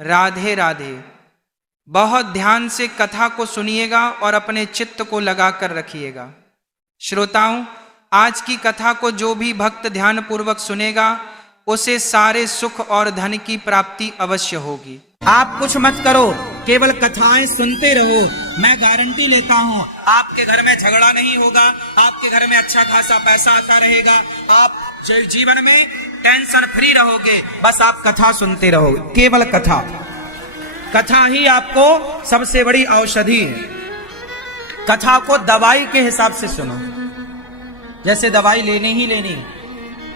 राधे राधे। बहुत ध्यान से कथा को सुनिएगा और अपने चित्त को लगा कर रखिएगा। श्रोताओं, आज की कथा को जो भी भक्त ध्यान पूर्वक सुनेगा उसे सारे सुख और धन की प्राप्ति अवश्य होगी। आप कुछ मत करो, केवल कथाएं सुनते रहो। मैं गारंटी लेता हूँ आपके घर में झगड़ा नहीं होगा, आपके घर में अच्छा खासा पैसा आता रहेगा, आप जीवन में टेंशन फ्री रहोगे। बस आप कथा सुनते रहो, केवल कथा। कथा ही आपको सबसे बड़ी औषधि है। कथा को दवाई के हिसाब से सुनो, जैसे दवाई लेनी ही लेनी।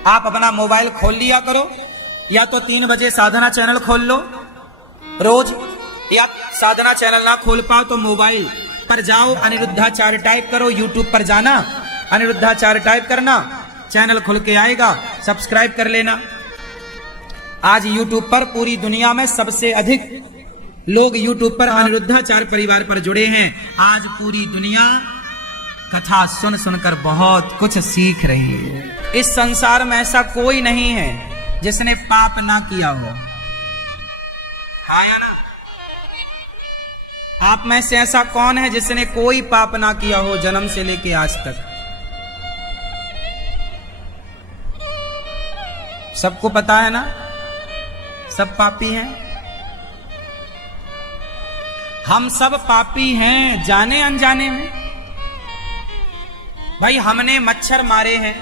आप अपना मोबाइल खोल लिया करो, या तो 3 बजे साधना चैनल खोल लो रोज, या साधना चैनल ना खोल पाओ तो मोबाइल पर जाओ, अनिरुद्धाचार्य टाइप करो, यूट्यूब पर जाना, अनिरुद्धाचार्य टाइप करना, चैनल खुल के आएगा, सब्सक्राइब कर लेना। आज यूट्यूब पर पूरी दुनिया में सबसे अधिक लोग यूट्यूब पर अनिरुद्धाचार्य परिवार पर जुड़े हैं। आज पूरी दुनिया कथा सुन सुनकर बहुत कुछ सीख रही है। इस संसार में ऐसा कोई नहीं है जिसने पाप ना किया हो, हाँ या ना? आप में से ऐसा कौन है जिसने कोई पाप ना किया हो जन्म से लेके आज तक? सबको पता है ना, सब पापी हैं। हम सब पापी हैं, जाने अनजाने में। भाई हमने मच्छर मारे हैं,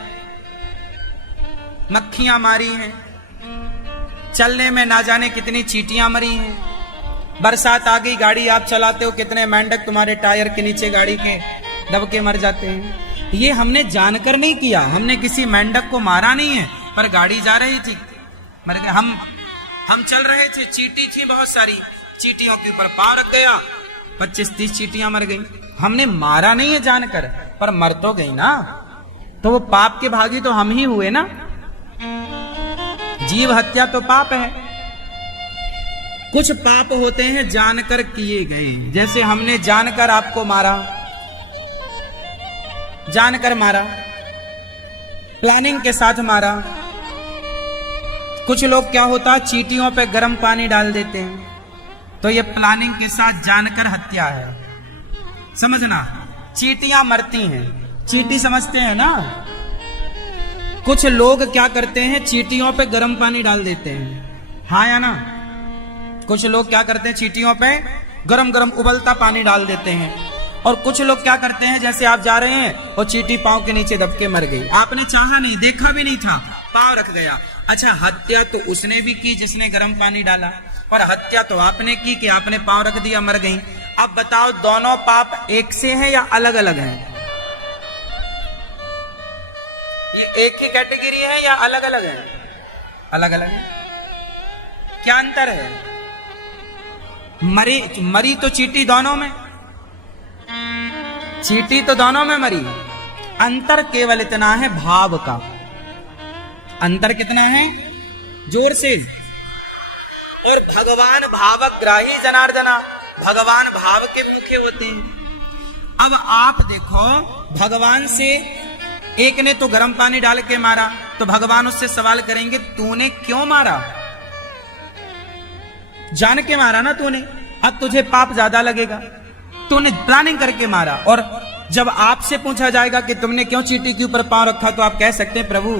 मक्खियां मारी हैं, चलने में ना जाने कितनी चींटियां मरी हैं। बरसात आ गई, गाड़ी आप चलाते हो, कितने मेंढक तुम्हारे टायर के नीचे गाड़ी के दब के मर जाते हैं। ये हमने जानकर नहीं किया, हमने किसी मेंढक को मारा नहीं है, पर गाड़ी जा रही थी, मर गए। हम चल रहे थे, चींटी थी बहुत सारी, चींटियों के ऊपर पांव रख गया, 25-30 चींटियां मर गई। हमने मारा नहीं है जानकर, पर मर तो गई ना। तो वो पाप के भागी तो हम ही हुए ना। जीव हत्या तो पाप है। कुछ पाप होते हैं जानकर किए गए, जैसे हमने जानकर आपको मारा, जानकर मारा, प्लानिंग के साथ मारा। कुछ लोग क्या होता है, चींटियों पे गर्म पानी डाल देते हैं, तो ये प्लानिंग के साथ जानकर हत्या है। समझना, चींटियां मरती हैं, चींटी समझते हैं ना। कुछ लोग क्या करते हैं, चींटियों पे गर्म पानी डाल देते हैं, हाँ या ना? कुछ लोग क्या करते हैं, चींटियों पे गरम गरम उबलता पानी डाल देते हैं। और कुछ लोग क्या करते हैं, जैसे आप जा रहे हैं और चींटी पांव के नीचे दब के मर गई, आपने चाहा नहीं, देखा भी नहीं था, पांव रख गया। अच्छा, हत्या तो उसने भी की जिसने गर्म पानी डाला, पर हत्या तो आपने की कि आपने पांव रख दिया, मर गई। अब बताओ, दोनों पाप एक से हैं या अलग अलग हैं? ये एक ही कैटेगरी है या अलग अलग है? अलग अलग है। क्या अंतर है? मरी तो चींटी दोनों में, चींटी तो दोनों में मरी। अंतर केवल इतना है भाव का। अंतर कितना है? जोर से। और भगवान भावग्राही जनार्दना, भगवान भाव के मुखे होते हैं। अब आप देखो, भगवान से एक ने तो गर्म पानी डाल के मारा, तो भगवान उससे सवाल करेंगे, तूने क्यों मारा? जान के मारा ना तूने, अब तुझे पाप ज्यादा लगेगा, तूने प्लानिंग करके मारा। और जब आपसे पूछा जाएगा कि तुमने क्यों चींटी के ऊपर पांव रखा, तो आप कह सकते हैं, प्रभु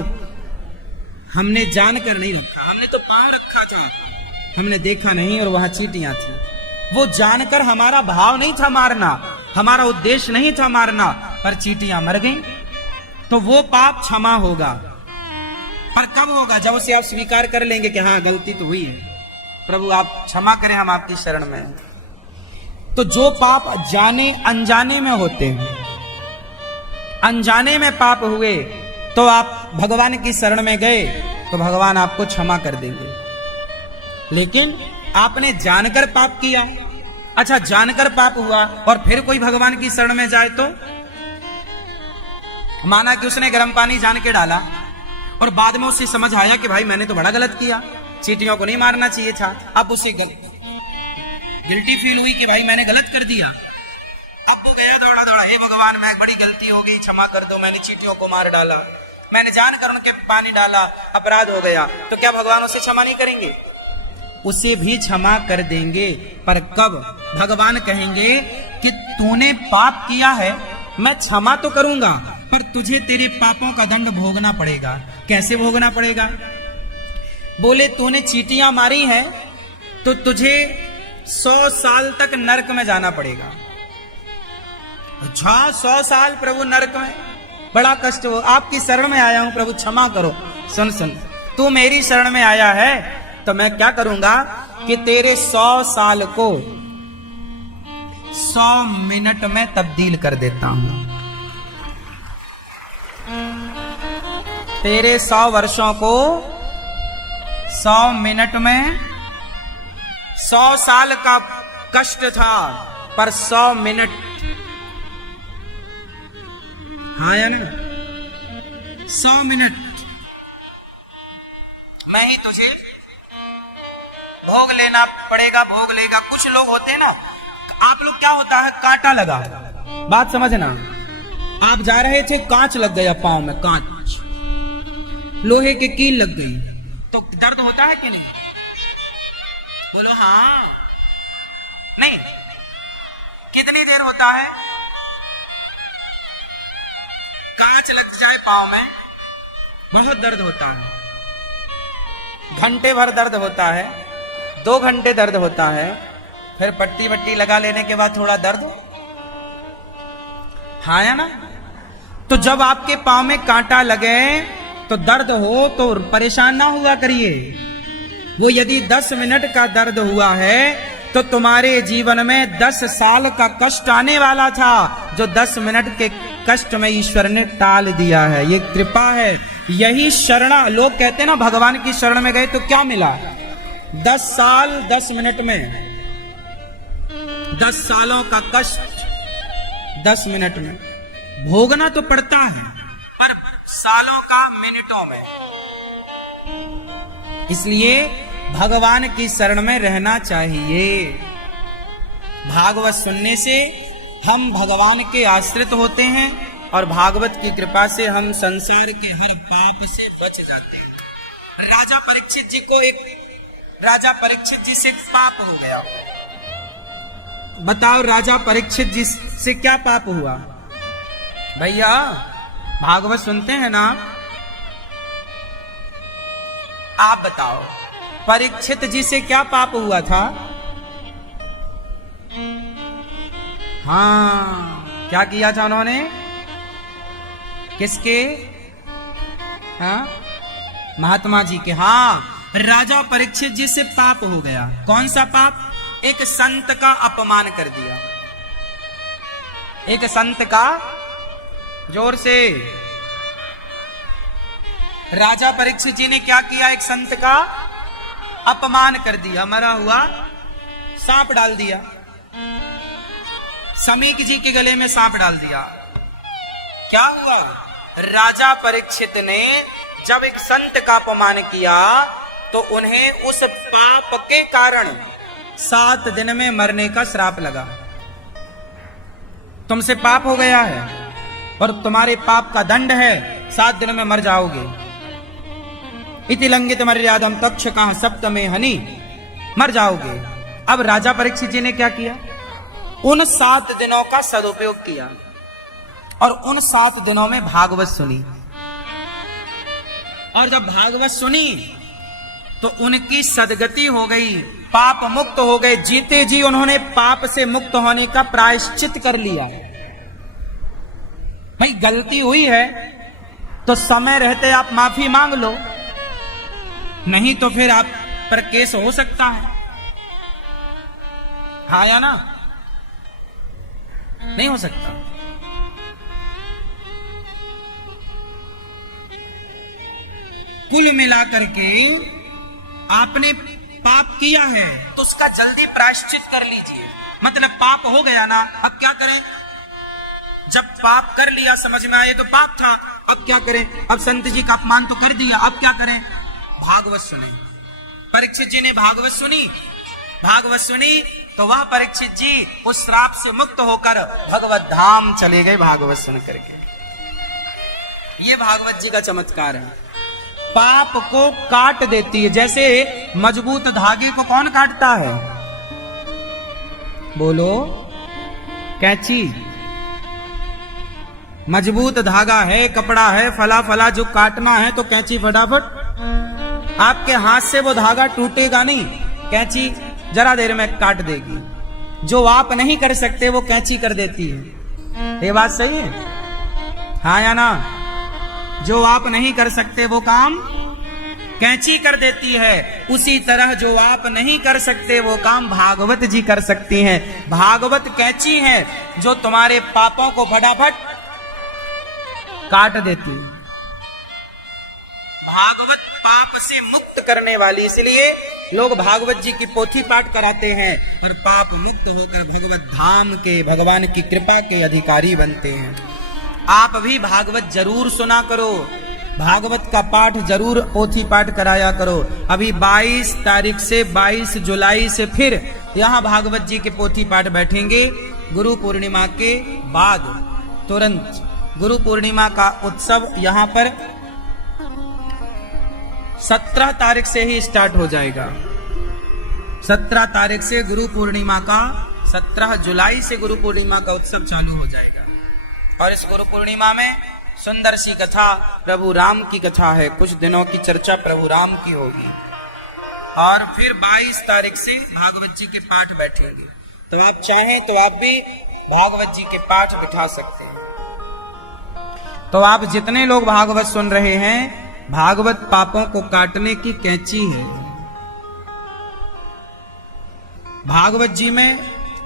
हमने जानकर नहीं रखा, हमने तो पांव रखा था, हमने देखा नहीं और वहां चींटियां थी। वो जानकर हमारा भाव नहीं था मारना, हमारा उद्देश्य नहीं था मारना, पर चींटियां मर गई, तो वो पाप क्षमा होगा। पर कब होगा? जब उसे आप स्वीकार कर लेंगे कि हाँ गलती तो हुई है, प्रभु आप क्षमा करें, हम आपकी शरण में हैं। तो जो पाप जाने अनजाने में होते हैं, अनजाने में पाप हुए, तो आप भगवान की शरण में गए तो भगवान आपको क्षमा कर देंगे। लेकिन आपने जानकर पाप किया, अच्छा जानकर पाप हुआ और फिर कोई भगवान की शरण में जाए, तो माना कि उसने गर्म पानी जान के डाला और बाद में उसे समझ आया कि भाई मैंने तो बड़ा गलत किया, चींटियों को नहीं मारना चाहिए था। अब उसे गिल्टी फील हुई कि भाई मैंने गलत कर दिया। अब वो गया दौड़ा दौड़ा, हे भगवान मैं बड़ी गलती हो गई, क्षमा कर दो, मैंने चींटियों को मार डाला, मैंने जानकर उनके पानी डाला, अपराध हो गया। तो क्या भगवान उसे क्षमा नहीं करेंगे? उसे भी क्षमा कर देंगे। पर कब? भगवान कहेंगे कि तूने पाप किया है, मैं क्षमा तो करूंगा, पर तुझे तेरे पापों का दंड भोगना पड़ेगा। कैसे भोगना पड़ेगा? बोले तूने चींटियां मारी हैं तो तुझे 100 साल तक नरक में जाना पड़ेगा। अच्छा 100 साल प्रभु नरक में, बड़ा कष्ट हो। आपकी शरण में आया हूं प्रभु, क्षमा करो। सुन सुन, तू मेरी शरण में आया है तो मैं क्या करूंगा कि तेरे 100 साल को 100 मिनट में तब्दील कर देता हूं। तेरे 100 वर्षों को 100 मिनट में, 100 साल का कष्ट था पर 100 मिनट, हाँ या ना, 100 मिनट मैं ही तुझे भोग लेना पड़ेगा, भोग लेगा। कुछ लोग होते हैं ना, आप लोग क्या होता है, कांटा लगा, बात समझना, आप जा रहे थे, कांच लग गया पांव में, कांच, लोहे की कील लग गई, तो दर्द होता है कि नहीं? बोलो हाँ, नहीं, कितनी देर होता है? कांच लग जाए पांव में बहुत दर्द होता है, घंटे भर दर्द होता है, 2 घंटे दर्द होता है, फिर पट्टी वट्टी लगा लेने के बाद थोड़ा दर्द, हाँ या ना? तो जब आपके पांव में कांटा लगे तो दर्द हो तो परेशान ना हुआ करिए। वो यदि 10 मिनट का दर्द हुआ है तो तुम्हारे जीवन में 10 साल का कष्ट आने वाला था, जो 10 मिनट के कष्ट में ईश्वर ने टाल दिया है। ये कृपा है, यही शरणा। लोग कहते हैं ना भगवान की शरण में गए तो क्या मिला? 10 साल 10 मिनट में, 10 सालों का कष्ट 10 मिनट में भोगना तो पड़ता है, पर सालों का मिनटों में। इसलिए भगवान की शरण में रहना चाहिए। भागवत सुनने से हम भगवान के आश्रित होते हैं और भागवत की कृपा से हम संसार के हर पाप से बच जाते हैं। राजा परीक्षित जी से पाप हो गया। बताओ राजा परीक्षित जी से क्या पाप हुआ? भैया भागवत सुनते हैं ना आप, बताओ परीक्षित जी से क्या पाप हुआ था? हाँ, क्या किया था उन्होंने? किसके? हाँ, महात्मा जी के। हाँ, राजा परीक्षित जी से पाप हो गया। कौन सा पाप? एक संत का अपमान कर दिया। एक संत का, जोर से, राजा परीक्षित जी ने क्या किया? एक संत का अपमान कर दिया, मरा हुआ सांप डाल दिया, समीक जी के गले में सांप डाल दिया। क्या हुआ? राजा परीक्षित ने जब एक संत का अपमान किया तो उन्हें उस पाप के कारण 7 दिन में मरने का श्राप लगा। तुमसे पाप हो गया है और तुम्हारे पाप का दंड है, 7 दिन में मर जाओगे। इति लंघित मर्यादम तक्षकः सप्तमे हनि, मर जाओगे। अब राजा परीक्षित जी ने क्या किया? उन 7 दिनों का सदुपयोग किया और उन 7 दिनों में भागवत सुनी। और जब भागवत सुनी तो उनकी सदगति हो गई, पाप मुक्त हो गए। जीते जी उन्होंने पाप से मुक्त होने का प्रायश्चित कर लिया। भाई गलती हुई है तो समय रहते आप माफी मांग लो, नहीं तो फिर आप पर केस हो सकता है। हाँ या ना? नहीं हो सकता। कुल मिलाकर के आपने पाप किया है तो उसका जल्दी प्रायश्चित कर लीजिए। मतलब पाप हो गया ना, अब क्या करें? जब पाप कर लिया, समझ में आए तो पाप था, अब क्या करें? अब संत जी का अपमान तो कर दिया, अब क्या करें? भागवत सुने। परीक्षित जी ने भागवत सुनी तो वह परीक्षित जी उस श्राप से मुक्त होकर भगवत धाम चले गए भागवत सुन करके। ये भागवत जी का चमत्कार है। पाप को काट देती है। जैसे मजबूत धागे को कौन काटता है? बोलो, कैंची। मजबूत धागा है, कपड़ा है, फला फला जो काटना है तो कैंची फटाफट। आपके हाथ से वो धागा टूटेगा नहीं, कैंची जरा देर में काट देगी। जो आप नहीं कर सकते वो कैंची कर देती है। ये बात सही है, हाँ या ना? जो आप नहीं कर सकते वो काम कैंची कर देती है। उसी तरह जो आप नहीं कर सकते वो काम भागवत जी कर सकती हैं। भागवत कैंची है जो तुम्हारे पापों को फटाफट काट देती है। भागवत पाप से मुक्त करने वाली, इसलिए लोग भागवत जी की पोथी पाठ कराते हैं और पाप मुक्त होकर भगवत धाम के, भगवान की कृपा के अधिकारी बनते हैं। आप भी भागवत जरूर सुना करो, भागवत का पाठ जरूर पोथी पाठ कराया करो। अभी 22 तारीख से 22 जुलाई से फिर यहाँ भागवत जी के पोथी पाठ बैठेंगे। गुरु पूर्णिमा के बाद तुरंत गुरु पूर्णिमा का उत्सव यहाँ पर 17 तारीख से ही स्टार्ट हो जाएगा। 17 तारीख से गुरु पूर्णिमा का, 17 जुलाई से गुरु पूर्णिमा का उत्सव चालू हो जाएगा। और इस गुरु पूर्णिमा में सुंदर सी कथा, प्रभु राम की कथा है। कुछ दिनों की चर्चा प्रभु राम की होगी। और फिर 22 तारीख से भागवत जी के पाठ बैठेंगे। तो आप चाहें तो आप भी भागवत जी के पाठ बिठा सकते हैं। तो आप जितने लोग भागवत सुन रहे हैं, भागवत पापों को काटने की कैंची है। भागवत जी में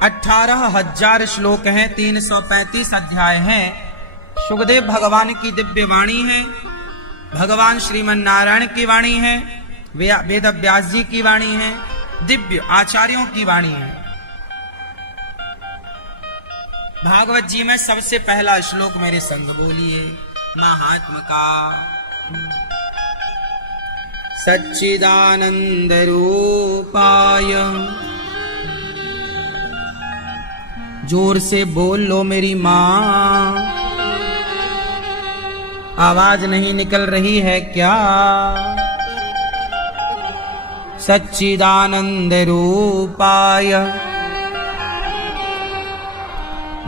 18,000 श्लोक हैं, 335 अध्याय हैं। सुखदेव भगवान की दिव्य वाणी है, भगवान श्रीमन नारायण की वाणी है, वेद व्यास जी की वाणी है, दिव्य आचार्यों की वाणी है। भागवत जी में सबसे पहला श्लोक मेरे संग बोलिए, महात्मा का। सच्चिदानंद रूपाय, जोर से बोल लो मेरी माँ, आवाज नहीं निकल रही है क्या? सच्चिदानंद रूपाय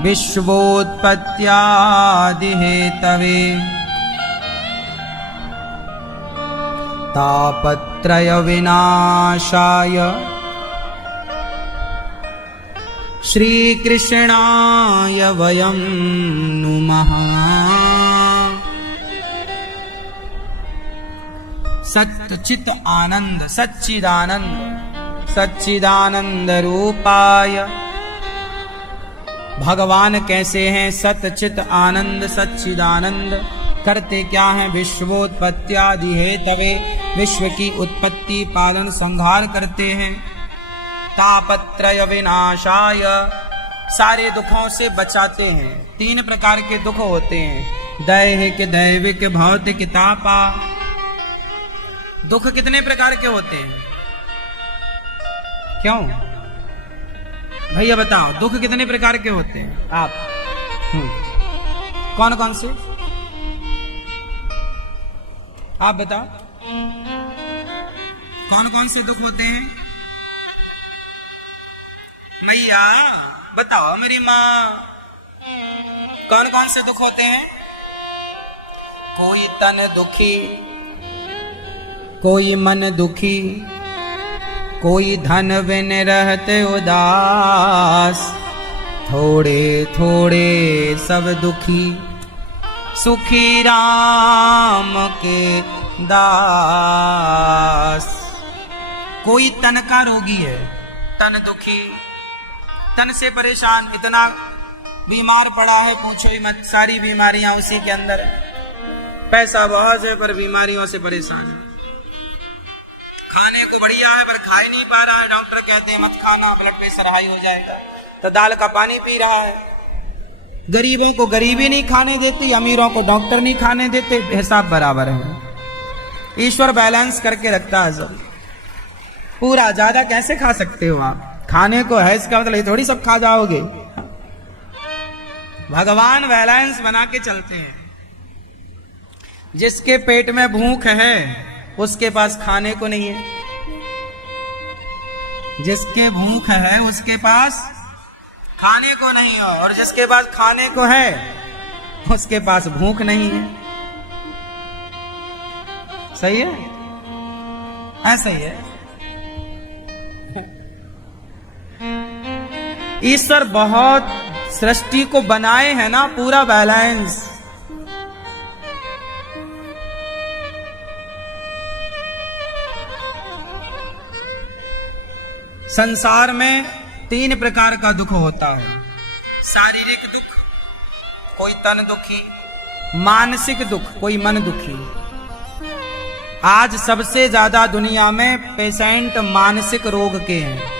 विश्वोत्पत्त्यादि हेतवे तापत्रय विनाशाय श्री कृष्णाय वयं नुमः। सच्चित आनंद, सच्चिदानंद, सच्चिदानंद रूपाय। भगवान कैसे हैं? सच्चित आनंद, सच्चिदानंद। करते क्या हैं? विश्वोत्पत्त्यादि हेतवे, विश्व की उत्पत्ति पालन संहार करते हैं। तापत्रय विनाशाय, सारे दुखों से बचाते हैं। 3 प्रकार के दुख होते हैं, दैहिक, दैविक, भौतिक, तापा। दुख कितने प्रकार के होते हैं? क्यों भैया बताओ, दुख कितने प्रकार के होते हैं? आप कौन कौन से? आप बताओ, कौन कौन से दुख होते हैं? मैया बताओ मेरी माँ, कौन कौन से दुख होते हैं? कोई तन दुखी, कोई मन दुखी, कोई धन बिन रहते उदास, थोड़े थोड़े सब दुखी, सुखी राम के दास। कोई तन का रोगी है, तन दुखी, तन से परेशान, इतना बीमार पड़ा है पूछो ही मत। सारी बीमारियां उसी के अंदर है। पैसा बहुत है पर बीमारियों से परेशान है। खाने को बढ़िया है पर खा ही नहीं पा रहा है। डॉक्टर कहते हैं मत खाना, ब्लड प्रेशर हाई हो जाएगा। तो दाल का पानी पी रहा है। गरीबों को गरीबी नहीं खाने देती, अमीरों को डॉक्टर नहीं खाने देते। हिसाब बराबर है। ईश्वर बैलेंस करके रखता है सब। पूरा ज्यादा कैसे खा सकते हो आप? खाने को है इसका मतलब थोड़ी सब खा जाओगे। भगवान बैलेंस बना के चलते हैं। जिसके पेट में भूख है उसके पास खाने को नहीं है। जिसके भूख है उसके पास खाने को नहीं है, और जिसके पास खाने को है उसके पास भूख नहीं है। सही है, ऐसा ही है। ईश्वर बहुत सृष्टि को बनाए हैं ना, पूरा बैलेंस। संसार में 3 प्रकार का दुख होता है। शारीरिक दुख, कोई तन दुखी, मानसिक दुख, कोई मन दुखी। आज सबसे ज्यादा दुनिया में पेशेंट मानसिक रोग के हैं।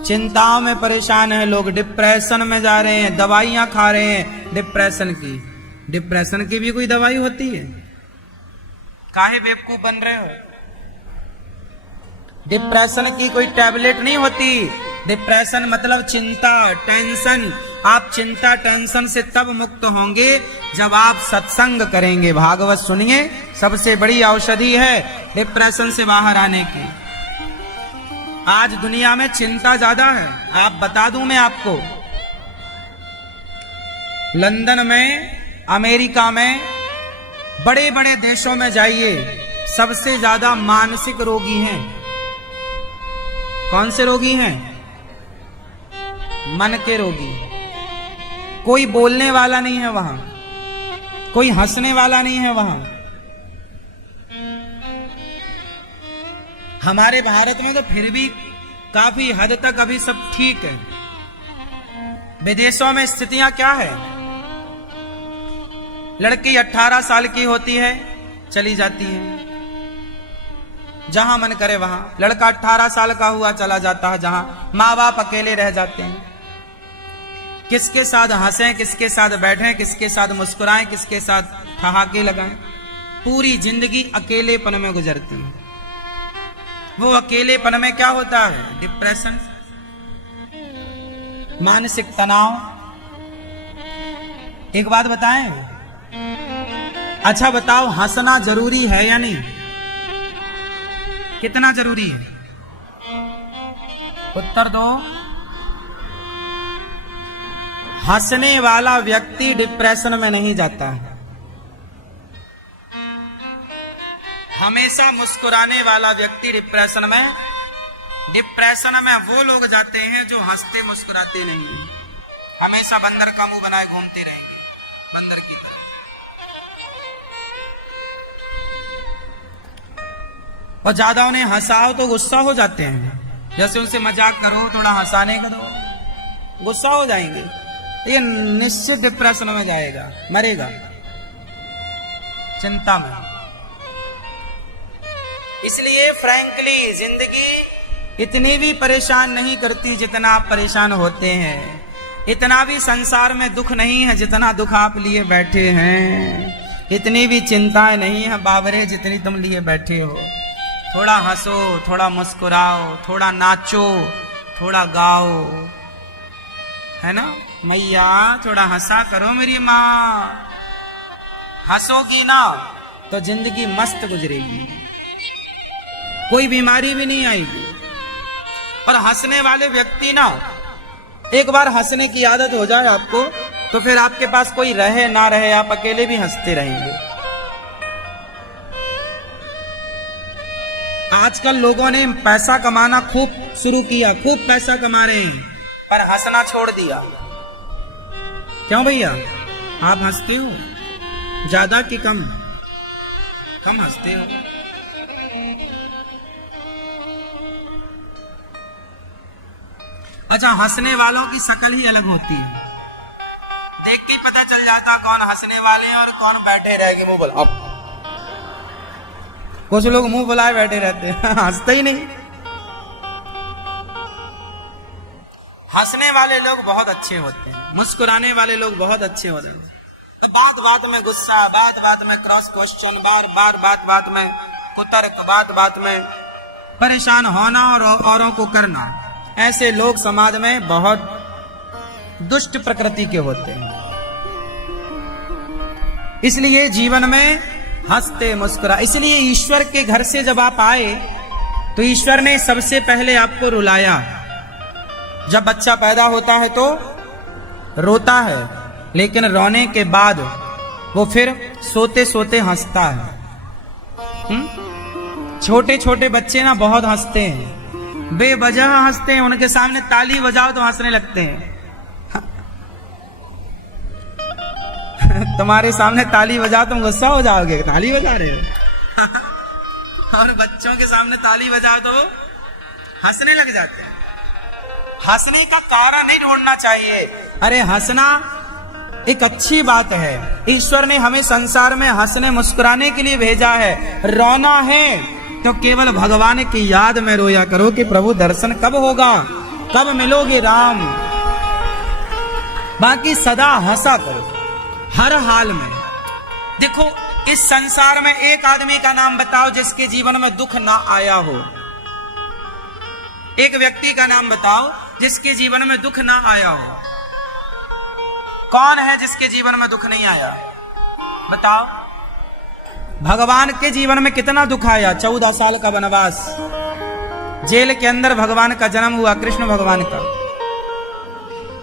चिंताओं में परेशान है लोग, डिप्रेशन में जा रहे हैं, दवाइयां खा रहे हैं डिप्रेशन की। डिप्रेशन की भी कोई दवाई होती है? काहे बेवकूफ बन रहे हो? डिप्रेशन की कोई टैबलेट नहीं होती। डिप्रेशन मतलब चिंता, टेंशन। आप चिंता टेंशन से तब मुक्त होंगे जब आप सत्संग करेंगे, भागवत सुनिए। सबसे बड़ी औषधि है डिप्रेशन से बाहर आने की। आज दुनिया में चिंता ज्यादा है। आप बता दूं मैं आपको, लंदन में, अमेरिका में, बड़े बड़े देशों में जाइए, सबसे ज्यादा मानसिक रोगी हैं। कौन से रोगी हैं? मन के रोगी। कोई बोलने वाला नहीं है वहां, कोई हंसने वाला नहीं है वहां। हमारे भारत में तो फिर भी काफी हद तक अभी सब ठीक है। विदेशों में स्थितियां क्या है? लड़की 18 साल की होती है, चली जाती है जहां मन करे वहां। लड़का 18 साल का हुआ चला जाता है जहां माँ बाप अकेले रह जाते हैं। किसके साथ हंसें, किसके साथ बैठें, किसके साथ मुस्कुराएं, किसके साथ ठहाके लगाएं। पूरी जिंदगी अकेलेपन में गुजरती है। वो अकेलेपन में क्या होता है? डिप्रेशन, मानसिक तनाव। एक बात बताएं, अच्छा बताओ, हंसना जरूरी है या नहीं? कितना जरूरी है? उत्तर दो। हंसने वाला व्यक्ति डिप्रेशन में नहीं जाता है। हमेशा मुस्कुराने वाला व्यक्ति डिप्रेशन में वो लोग जाते हैं जो हंसते मुस्कुराते नहीं हैं। हमेशा बंदर का मुंह बनाए घूमते रहेंगे, बंदर की तरह। और ज्यादा उन्हें हंसाओ तो गुस्सा हो जाते हैं। जैसे उनसे मजाक करो, थोड़ा हंसाने का दो, गुस्सा हो जाएंगे। ये निश्चित डिप्रेशन में जाएगा, मरेगा चिंता में। इसलिए फ्रैंकली जिंदगी इतनी भी परेशान नहीं करती जितना आप परेशान होते हैं। इतना भी संसार में दुख नहीं है जितना दुख आप लिए बैठे हैं। इतनी भी चिंताएं नहीं है बाबरे जितनी तुम लिए बैठे हो। थोड़ा हंसो, थोड़ा मुस्कुराओ, थोड़ा नाचो, थोड़ा गाओ, है ना मैया? थोड़ा हंसा करो मेरी माँ। हंसोगी ना तो जिंदगी मस्त गुजरेगी, कोई बीमारी भी नहीं आएगी। और हंसने वाले व्यक्ति ना, एक बार हंसने की आदत हो जाए आपको तो फिर आपके पास कोई रहे ना रहे, आप अकेले भी हंसते रहेंगे। आजकल लोगों ने पैसा कमाना खूब शुरू किया, खूब पैसा कमा रहे हैं, पर हंसना छोड़ दिया। क्यों भैया? आप हंसते हो ज्यादा कि कम? कम हंसते हो। अच्छा, हंसने वालों की शक्ल ही अलग होती है। देख के पता चल जाता कौन हंसने वाले हैं और कौन बैठे रहेंगे मुंह बुला। कुछ लोग मुंह बुलाए बैठे रहते हैं, हंसते ही नहीं। हंसने वाले लोग बहुत अच्छे होते हैं, मुस्कुराने वाले लोग बहुत अच्छे होते हैं। तो बात बात में गुस्सा, बात बात में क्रॉस क्वेश्चन, बात बात में कुतर्क, बात बात में परेशान होना और औरों को करना, ऐसे लोग समाज में बहुत दुष्ट प्रकृति के होते हैं। इसलिए जीवन में हंसते मुस्कुरा, इसलिए ईश्वर के घर से जब आप आए तो ईश्वर ने सबसे पहले आपको रुलाया। जब बच्चा पैदा होता है तो रोता है, लेकिन रोने के बाद वो फिर सोते सोते हंसता है। छोटे छोटे बच्चे ना बहुत हंसते हैं, बेवजह हंसते हैं, उनके सामने ताली बजाओ तो हंसने लगते हैं। तुम्हारे सामने ताली बजाओ तुम गुस्सा हो जाओगे, ताली बजा रहे हो। और बच्चों के सामने ताली बजाओ तो हंसने लग जाते हैं। हंसने का कारण नहीं ढूंढना चाहिए। अरे हंसना एक अच्छी बात है, ईश्वर ने हमें संसार में हंसने मुस्कुराने के लिए भेजा है। रोना है तो केवल भगवान की याद में रोया करो कि प्रभु दर्शन कब होगा, कब मिलोगे राम। बाकी सदा हंसा करो हर हाल में। देखो इस संसार में एक आदमी का नाम बताओ जिसके जीवन में दुख ना आया हो। एक व्यक्ति का नाम बताओ जिसके जीवन में दुख ना आया हो। कौन है जिसके जीवन में दुख नहीं आया? बताओ। भगवान के जीवन में कितना दुख आया? 14 साल का वनवास, जेल के अंदर भगवान का जन्म हुआ, कृष्ण भगवान का।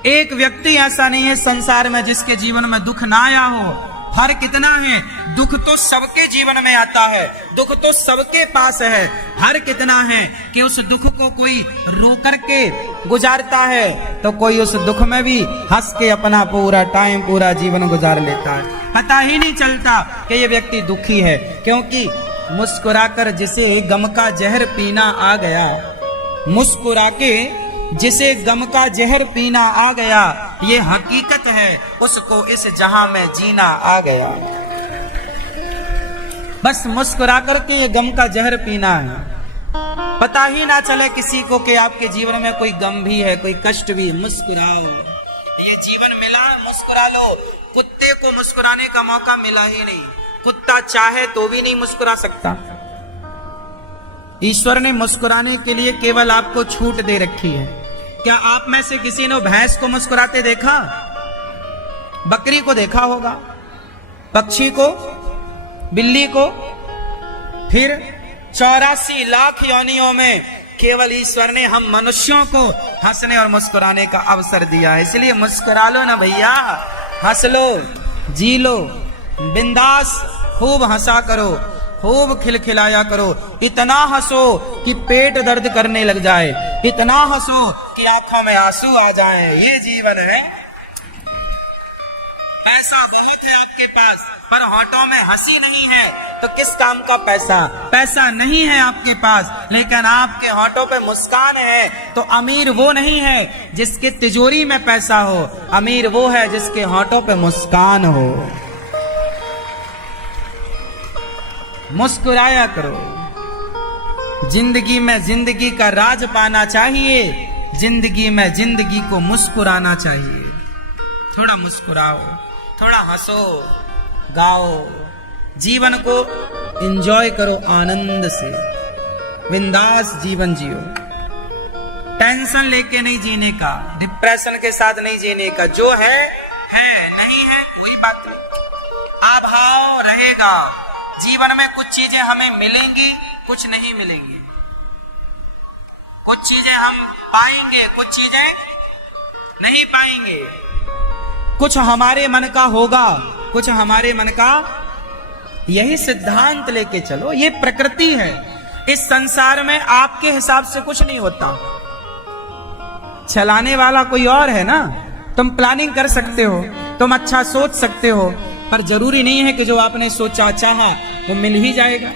एक व्यक्ति ऐसा नहीं है संसार में जिसके जीवन में दुख ना आया हो। फर्क कितना है, दुख तो सबके जीवन में आता है, दुख तो सबके पास है। हर कितना है कि उस दुख को कोई रो करके गुजारता है तो कोई उस दुख में भी हंस के अपना पूरा टाइम, पूरा जीवन गुजार लेता है। पता ही नहीं चलता कि ये व्यक्ति दुखी है, क्योंकि मुस्कुराकर जिसे गम का जहर पीना आ गया, मुस्कुरा के जिसे गम का जहर पीना आ गया, ये हकीकत है, उसको इस जहां में जीना आ गया। बस मुस्कुरा करके ये गम का जहर पीना है। पता ही ना चले किसी को कि आपके जीवन में कोई गम भी है, कोई कष्ट भी। मुस्कुराओ, ये जीवन मिला, मुस्कुरा लो। कुत्ते को मुस्कुराने का मौका मिला ही नहीं, कुत्ता चाहे तो भी नहीं मुस्कुरा सकता। ईश्वर ने मुस्कुराने के लिए केवल आपको छूट दे रखी है। क्या आप में से किसी ने भैंस को मुस्कुराते देखा? बकरी को देखा होगा, पक्षी को, बिल्ली को। फिर 84 लाख योनियों में केवल ईश्वर ने हम मनुष्यों को हंसने और मुस्कुराने का अवसर दिया है। इसलिए मुस्कुरा लो ना भैया, हंस लो, जी लो, बिंदास खूब हंसा करो, खूब खिलखिलाया करो। इतना हंसो कि पेट दर्द करने लग जाए, इतना हंसो कि आंखों में आंसू आ जाएं। ये जीवन है। पैसा बहुत है आपके पास पर होठों में हंसी नहीं है तो किस काम का पैसा? पैसा नहीं है आपके पास लेकिन आपके होठों पे मुस्कान है तो अमीर वो नहीं है जिसके तिजोरी में पैसा हो, अमीर वो है जिसके होठों पे मुस्कान हो। मुस्कुराया करो। जिंदगी में जिंदगी का राज पाना चाहिए, जिंदगी में जिंदगी को मुस्कुराना चाहिए। थोड़ा मुस्कुराओ, थोड़ा हंसो, गाओ, जीवन को एंजॉय करो, आनंद से बिंदास जीवन जियो। टेंशन लेके नहीं जीने का, डिप्रेशन के साथ नहीं जीने का। जो है नहीं है कोई बात नहीं, अभाव रहेगा। जीवन में कुछ चीजें हमें मिलेंगी, कुछ नहीं मिलेंगी। कुछ चीजें हम पाएंगे, कुछ चीजें नहीं पाएंगे। कुछ हमारे मन का होगा, कुछ हमारे मन का। यही सिद्धांत लेके चलो, ये प्रकृति है। इस संसार में आपके हिसाब से कुछ नहीं होता, चलाने वाला कोई और है ना। तुम प्लानिंग कर सकते हो, तुम अच्छा सोच सकते हो, पर जरूरी नहीं है कि जो आपने सोचा चाहा वो मिल ही जाएगा।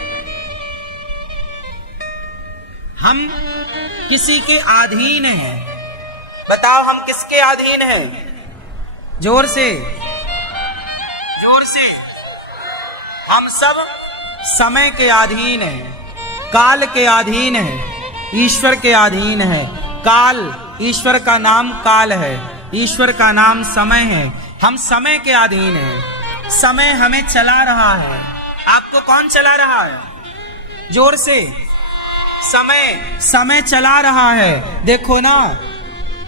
हम किसी के अधीन हैं। बताओ हम किसके अधीन हैं? जोर से, जोर से। हम सब समय के अधीन हैं, काल के अधीन हैं, ईश्वर के अधीन हैं। काल, ईश्वर का नाम काल है, ईश्वर का नाम समय है। हम समय के अधीन हैं। समय हमें चला रहा है। आपको कौन चला रहा है? जोर से। समय चला रहा है। देखो ना,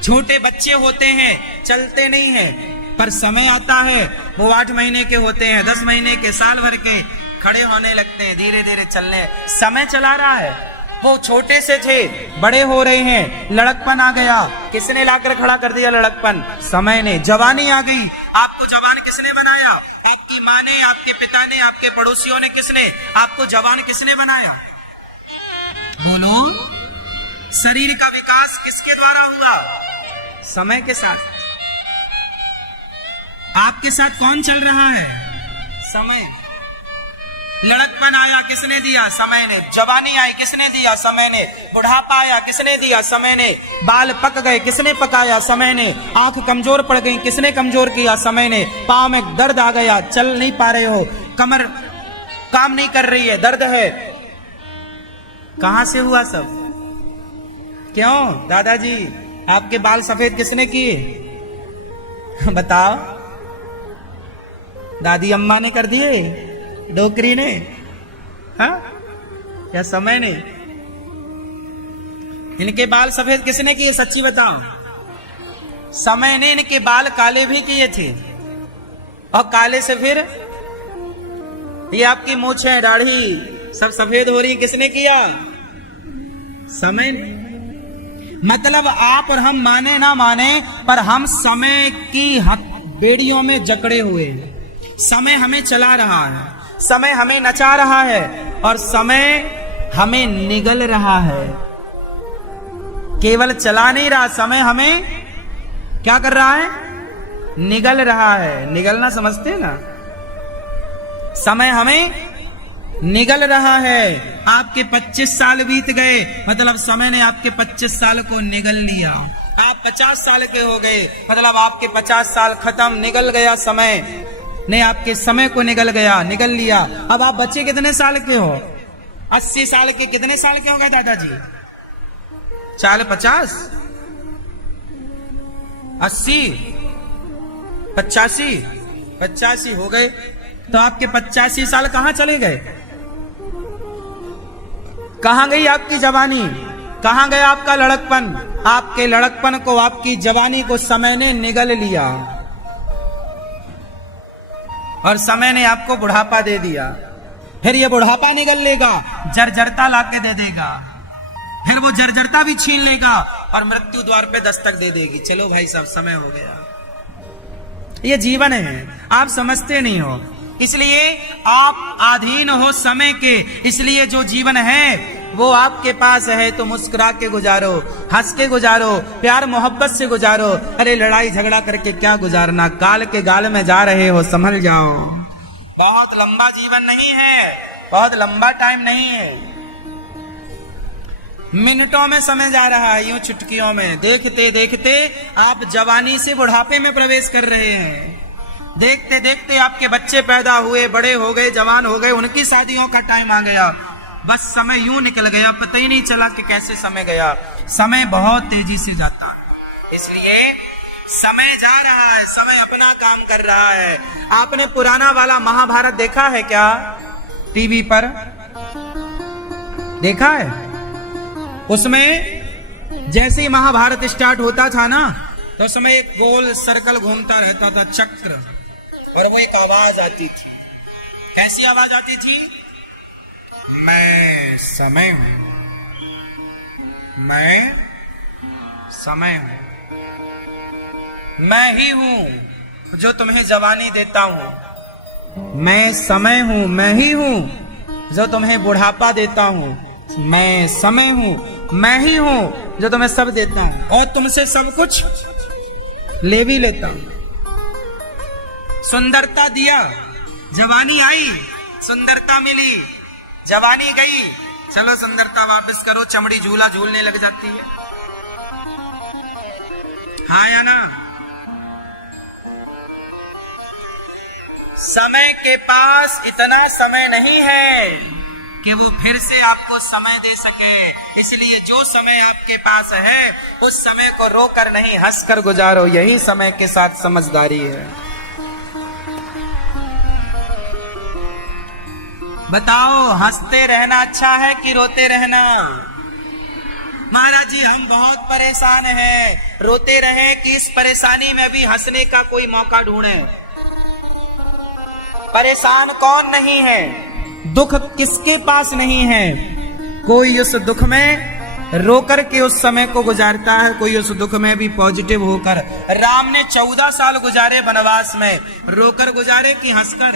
छोटे बच्चे होते हैं, चलते नहीं हैं, पर समय आता है वो 8 महीने के होते हैं, 10 महीने के, साल भर के, खड़े होने लगते हैं, धीरे धीरे चलने। समय चला रहा है। वो छोटे से थे, बड़े हो रहे हैं, लड़कपन आ गया। किसने लाकर खड़ा कर दिया लड़कपन? समय ने। जवानी आ गई, आपको जवान किसने बनाया? आपकी माँ ने, आपके पिता ने, आपके पड़ोसियों ने, किसने? आपको जवान किसने बनाया? बोलो। शरीर का विकास किसके द्वारा हुआ? समय के साथ। आपके साथ कौन चल रहा है? समय। लड़कपन आया, किसने दिया? समय ने। जवानी आई, किसने दिया? समय ने। बुढ़ापा आया, किसने दिया? समय ने। बाल पक गए, किसने पकाया? समय ने। आंख कमजोर पड़ गई, किसने कमजोर किया? समय ने। पांव में दर्द आ गया, चल नहीं पा रहे हो, कमर काम नहीं कर रही है, दर्द है। कहां से हुआ सब? क्यों दादाजी आपके बाल सफेद किसने किए? बताओ। दादी अम्मा ने कर दिए? डोकरी ने? हाँ? या समय ने? इनके बाल सफेद किसने किए? सच्ची बताओ। समय ने इनके बाल काले भी किए थे, और काले से फिर ये आपकी मूछें, दाढ़ी सब सफेद हो रही, किसने किया? समय ने। मतलब आप और हम माने ना माने, पर हम समय की बेड़ियों में जकड़े हुए हैं। समय हमें चला रहा है, समय हमें नचा रहा है, और समय हमें निगल रहा है। केवल चला नहीं रहा, समय हमें क्या कर रहा है? निगल रहा है। निगलना समझते ना? समय हमें निगल रहा है। आपके 25 साल बीत गए, मतलब समय ने आपके 25 साल को निगल लिया। आप 50 साल के हो गए, मतलब आपके 50 साल खत्म, निगल गया समय ने, आपके समय को निगल गया, निगल लिया। अब आप बच्चे कितने साल के हो? 80 साल के। कितने साल के हो गए दादाजी? 40, 50, 80, 85 हो गए। तो आपके 85 साल कहां चले गए? कहां गई आपकी जवानी? कहां गया आपका लड़कपन? आपके लड़कपन को, आपकी जवानी को समय ने निगल लिया, और समय ने आपको बुढ़ापा दे दिया। फिर ये बुढ़ापा निगल लेगा, जर्जरता लाके दे देगा, फिर वो जर्जरता भी छीन लेगा, और मृत्यु द्वार पे दस्तक दे देगी। चलो भाई साहब, समय हो गया। ये जीवन है, आप समझते नहीं हो, इसलिए आप अधीन हो समय के। इसलिए जो जीवन है वो आपके पास है तो मुस्कुरा के गुजारो, हंस के गुजारो, प्यार मोहब्बत से गुजारो। अरे लड़ाई झगड़ा करके क्या गुजारना? काल के गाल में जा रहे हो, संभल जाओ। बहुत लंबा जीवन नहीं है, बहुत लंबा टाइम नहीं है। मिनटों में समय जा रहा है, यूं चुटकियों में। देखते देखते आप जवानी से बुढ़ापे में प्रवेश कर रहे हैं। देखते देखते आपके बच्चे पैदा हुए, बड़े हो गए, जवान हो गए, उनकी शादियों का टाइम आ गया। बस समय यूं निकल गया, पता ही नहीं चला कि कैसे समय गया। समय बहुत तेजी से जाता है, इसलिए समय जा रहा है, समय अपना काम कर रहा है। आपने पुराना वाला महाभारत देखा है क्या? टीवी पर देखा है? उसमें जैसे ही महाभारत स्टार्ट होता था ना, तो उसमें एक गोल सर्कल घूमता रहता था, चक्र, और वो एक आवाज आती थी। कैसी आवाज आती थी? मैं समय हूं, मैं समय हूं, मैं ही हूं जो तुम्हें जवानी देता हूं। मैं समय हूं, मैं ही हूं जो तुम्हें बुढ़ापा देता हूं। मैं समय हूं, मैं ही हूं जो तुम्हें सब देता हूं, और तुमसे सब कुछ ले भी लेता हूं। सुंदरता दिया, जवानी आई, सुंदरता मिली, जवानी गई, चलो सुंदरता वापस करो, चमड़ी झूला झूलने लग जाती है। हाँ या ना? समय के पास इतना समय नहीं है कि वो फिर से आपको समय दे सके। इसलिए जो समय आपके पास है, उस समय को रोकर नहीं, हंसकर गुजारो। यही समय के साथ समझदारी है। बताओ, हंसते रहना अच्छा है कि रोते रहना? महाराज जी हम बहुत परेशान हैं, रोते रहे कि इस परेशानी में भी हंसने का कोई मौका ढूंढे। परेशान कौन नहीं है, दुख किसके पास नहीं है। कोई उस दुख में रोकर के उस समय को गुजारता है, कोई उस दुख में भी पॉजिटिव होकर। राम ने 14 साल गुजारे वनवास में, रोकर गुजारे कि हंसकर?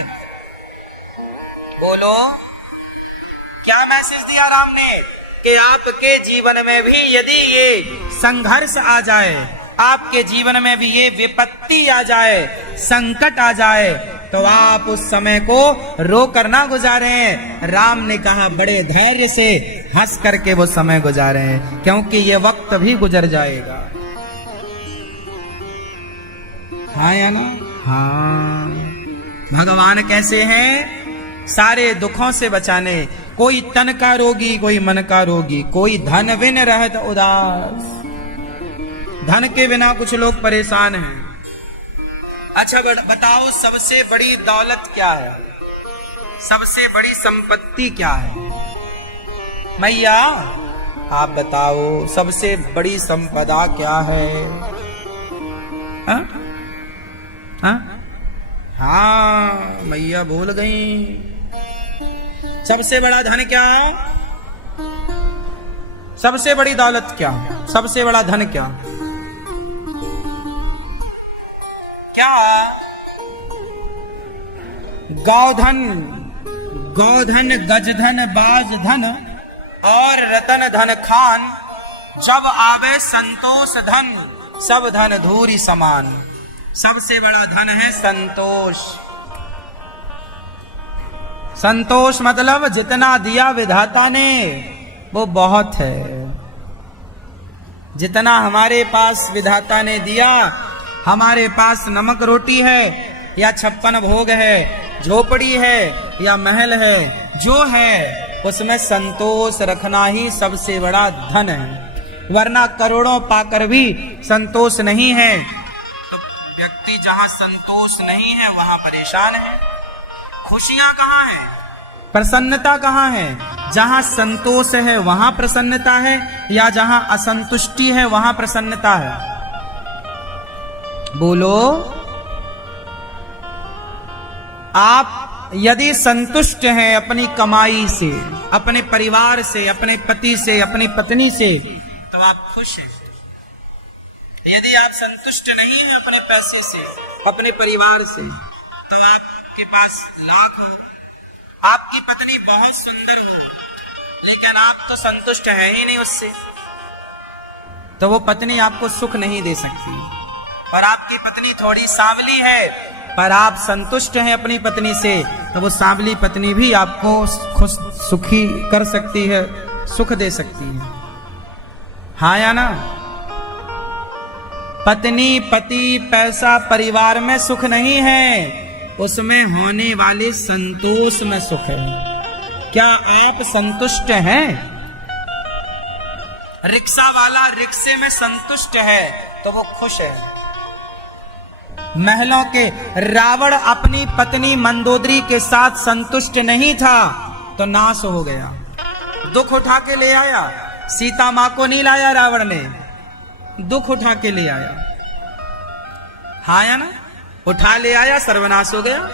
बोलो क्या मैसेज दिया राम ने कि आपके जीवन में भी यदि ये संघर्ष आ जाए, आपके जीवन में भी ये विपत्ति आ जाए, संकट आ जाए, तो आप उस समय को रो कर ना गुजारें। राम ने कहा बड़े धैर्य से हंस करके वो समय गुजारें, क्योंकि ये वक्त भी गुजर जाएगा। हाँ या ना? हाँ। भगवान कैसे हैं? सारे दुखों से बचाने। कोई तन का रोगी, कोई मन का रोगी, कोई धन बिन रहत उदास। धन के बिना कुछ लोग परेशान हैं। अच्छा बताओ सबसे बड़ी दौलत क्या है, सबसे बड़ी संपत्ति क्या है? मैया आप बताओ सबसे बड़ी संपदा क्या है? हा? हा? हाँ मैया बोल गई। सबसे बड़ा धन क्या? सबसे बड़ी दौलत क्या? सबसे बड़ा धन क्या? क्या? गौधन, गौधन, गजधन, बाजधन और रतन धन खान। जब आवे संतोष धन, सब धन धूरी समान। सबसे बड़ा धन है संतोष। संतोष मतलब जितना दिया विधाता ने वो बहुत है। जितना हमारे पास विधाता ने दिया, हमारे पास नमक रोटी है या 56 भोग है, झोपड़ी है या महल है, जो है उसमें संतोष रखना ही सबसे बड़ा धन है। वरना करोड़ों पाकर भी संतोष नहीं है तो व्यक्ति जहां संतोष नहीं है वहां परेशान है। खुशियां कहाँ हैं? प्रसन्नता कहाँ है? जहां संतोष है वहां प्रसन्नता है, या जहां असंतुष्टि है वहां प्रसन्नता है? बोलो। आप यदि संतुष्ट हैं अपनी कमाई से, अपने परिवार से, अपने पति से, अपनी पत्नी से, तो आप खुश हैं। यदि आप संतुष्ट नहीं हैं अपने पैसे से, अपने परिवार से, तो आपके पास लाख हो, आपकी पत्नी बहुत सुंदर हो, लेकिन आप तो संतुष्ट हैं ही नहीं उससे, तो वो पत्नी आपको सुख नहीं दे सकती। और आपकी पत्नी थोड़ी सांवली है पर आप संतुष्ट हैं अपनी पत्नी से, तो वो सांवली पत्नी भी आपको खुश सुखी कर सकती है, सुख दे सकती है। हाँ या ना? पत्नी, पति, पैसा, परिवार में सुख नहीं है, उसमें होने वाले संतोष में सुख है। क्या आप संतुष्ट हैं? रिक्शा वाला रिक्शे में संतुष्ट है तो वो खुश है। महलों के रावण अपनी पत्नी मंदोदरी के साथ संतुष्ट नहीं था तो नाश हो गया। दुख उठा के ले आया, सीता मां को नहीं लाया रावण ने, दुख उठा के ले आया। हाँ या ना? उठा ले आया, सर्वनाश हो गया।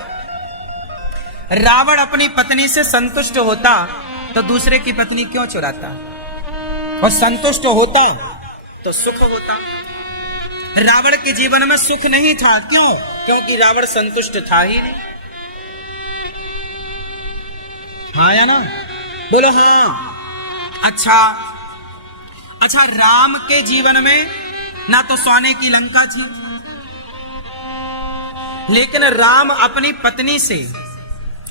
रावण अपनी पत्नी से संतुष्ट होता तो दूसरे की पत्नी क्यों चुराता? और संतुष्ट होता तो सुख होता। रावण के जीवन में सुख नहीं था, क्यों? क्योंकि रावण संतुष्ट था ही नहीं। हाँ या ना? बोलो हाँ। अच्छा, राम के जीवन में ना तो सोने की लंका थी, लेकिन राम अपनी पत्नी से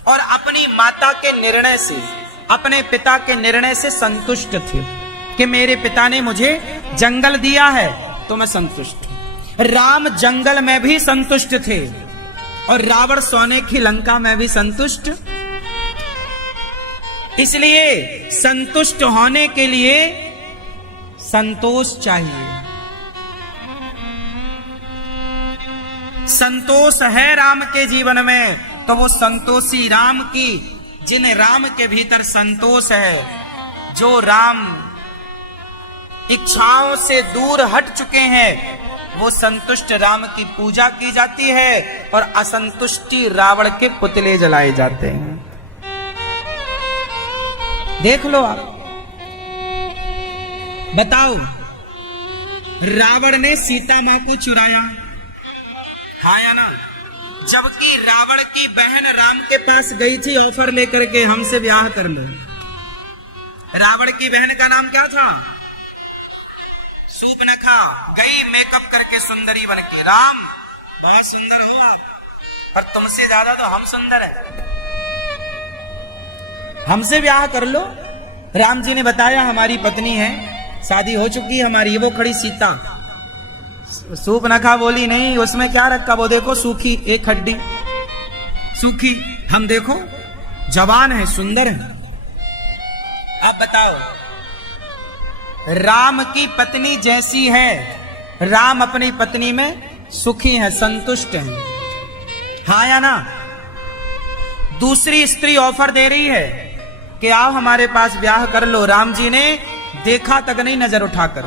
और अपनी माता के निर्णय से, अपने पिता के निर्णय से संतुष्ट थे कि मेरे पिता ने मुझे जंगल दिया है तो मैं संतुष्ट हूं। राम जंगल में भी संतुष्ट थे और रावण सोने की लंका में भी संतुष्ट। इसलिए संतुष्ट होने के लिए संतोष चाहिए। संतोष है राम के जीवन में तो वो संतोषी राम की, जिन राम के भीतर संतोष है, जो राम इच्छाओं से दूर हट चुके हैं, वो संतुष्ट राम की पूजा की जाती है और असंतुष्टि रावण के पुतले जलाए जाते हैं। देख लो आप, बताओ, रावण ने सीता मां को चुराया, हाँ या ना? जबकि रावण की बहन राम के पास गई थी ऑफर लेकर के, हमसे ब्याह कर लो। रावण की बहन का नाम क्या था? सूर्पनखा। गई मेकअप करके सुंदरी बन के, राम बहुत सुंदर हो आप, पर तुमसे ज्यादा तो हम सुंदर हैं, हमसे ब्याह कर लो। राम जी ने बताया हमारी पत्नी है, शादी हो चुकी है हमारी, वो खड़ी सीता। सूर्पनखा बोली नहीं, उसमें क्या रखा? वो देखो सूखी एक हड्डी, सूखी। हम देखो जवान है, सुंदर है। अब बताओ, राम की पत्नी जैसी है, राम अपनी पत्नी में सुखी है, संतुष्ट है, हाँ या ना? दूसरी स्त्री ऑफर दे रही है कि आओ हमारे पास ब्याह कर लो। राम जी ने देखा तक नहीं नजर उठाकर।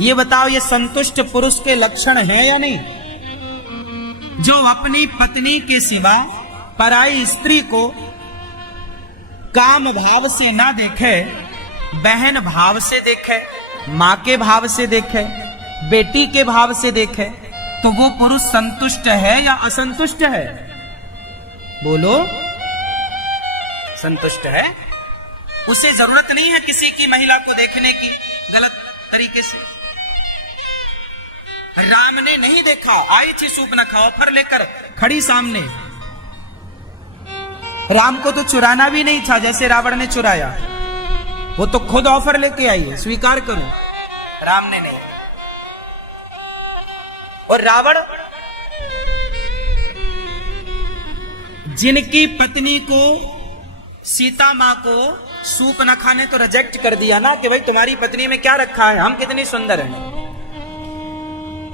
ये बताओ, ये संतुष्ट पुरुष के लक्षण हैं या नहीं? जो अपनी पत्नी के सिवा पराई स्त्री को काम भाव से ना देखे, बहन भाव से देखे, मां के भाव से देखे, बेटी के भाव से देखे, तो वो पुरुष संतुष्ट है या असंतुष्ट है? बोलो, संतुष्ट है। उसे जरूरत नहीं है किसी की महिला को देखने की गलत तरीके से। राम ने नहीं देखा, आई थी सूर्पनखा ऑफर लेकर खड़ी सामने। राम को तो चुराना भी नहीं था जैसे रावण ने चुराया, वो तो खुद ऑफर लेके आई है, स्वीकार करो। राम ने नहीं। और रावण जिनकी पत्नी को, सीता मां को सूर्पनखा ने तो रिजेक्ट कर दिया ना कि भाई तुम्हारी पत्नी में क्या रखा है, हम कितनी सुंदर हैं।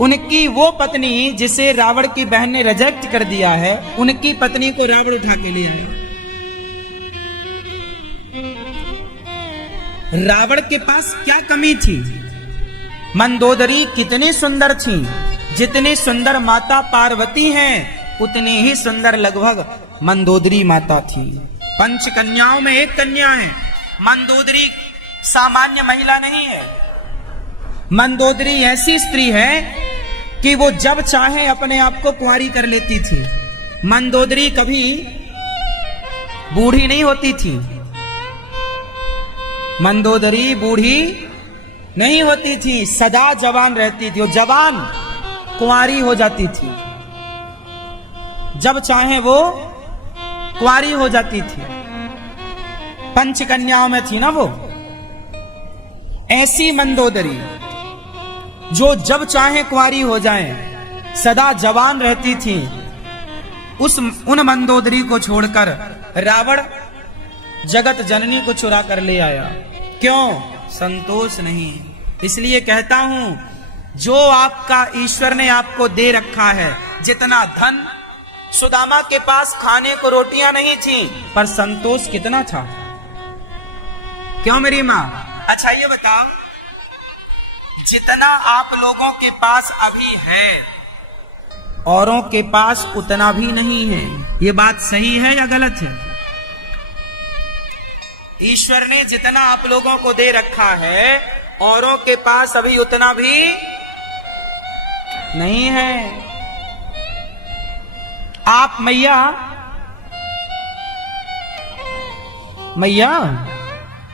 उनकी वो पत्नी जिसे रावण की बहन ने रिजेक्ट कर दिया है, उनकी पत्नी को रावण उठा के ले आया। रावण के पास क्या कमी थी? मंदोदरी कितनी सुंदर थी, जितनी सुंदर माता पार्वती हैं उतनी ही सुंदर लगभग मंदोदरी माता थी। पंच कन्याओं में एक कन्या है। मंदोदरी सामान्य महिला नहीं है। मंदोदरी ऐसी स्त्री है कि वो जब चाहे अपने आप को कुंवारी कर लेती थी। मंदोदरी कभी बूढ़ी नहीं होती थी। मंदोदरी बूढ़ी नहीं होती थी, सदा जवान रहती थी। वो जवान कुंवारी हो जाती थी, जब चाहे वो कुंवारी हो जाती थी। पंच कन्याओं में थी ना वो। ऐसी मंदोदरी जो जब चाहे कुंवारी हो जाए, सदा जवान रहती थी, उन मंदोदरी को छोड़कर रावण जगत जननी को चुरा कर ले आया। क्यों? संतोष नहीं। इसलिए कहता हूं, जो आपका ईश्वर ने आपको दे रखा है, जितना धन, सुदामा के पास खाने को रोटियां नहीं थी, पर संतोष कितना था। क्यों मेरी मां? अच्छा ये बताओ, जितना आप लोगों के पास अभी है, औरों के पास उतना भी नहीं है। ये बात सही है या गलत है? ईश्वर ने जितना आप लोगों को दे रखा है, औरों के पास अभी उतना भी नहीं है। आप मैया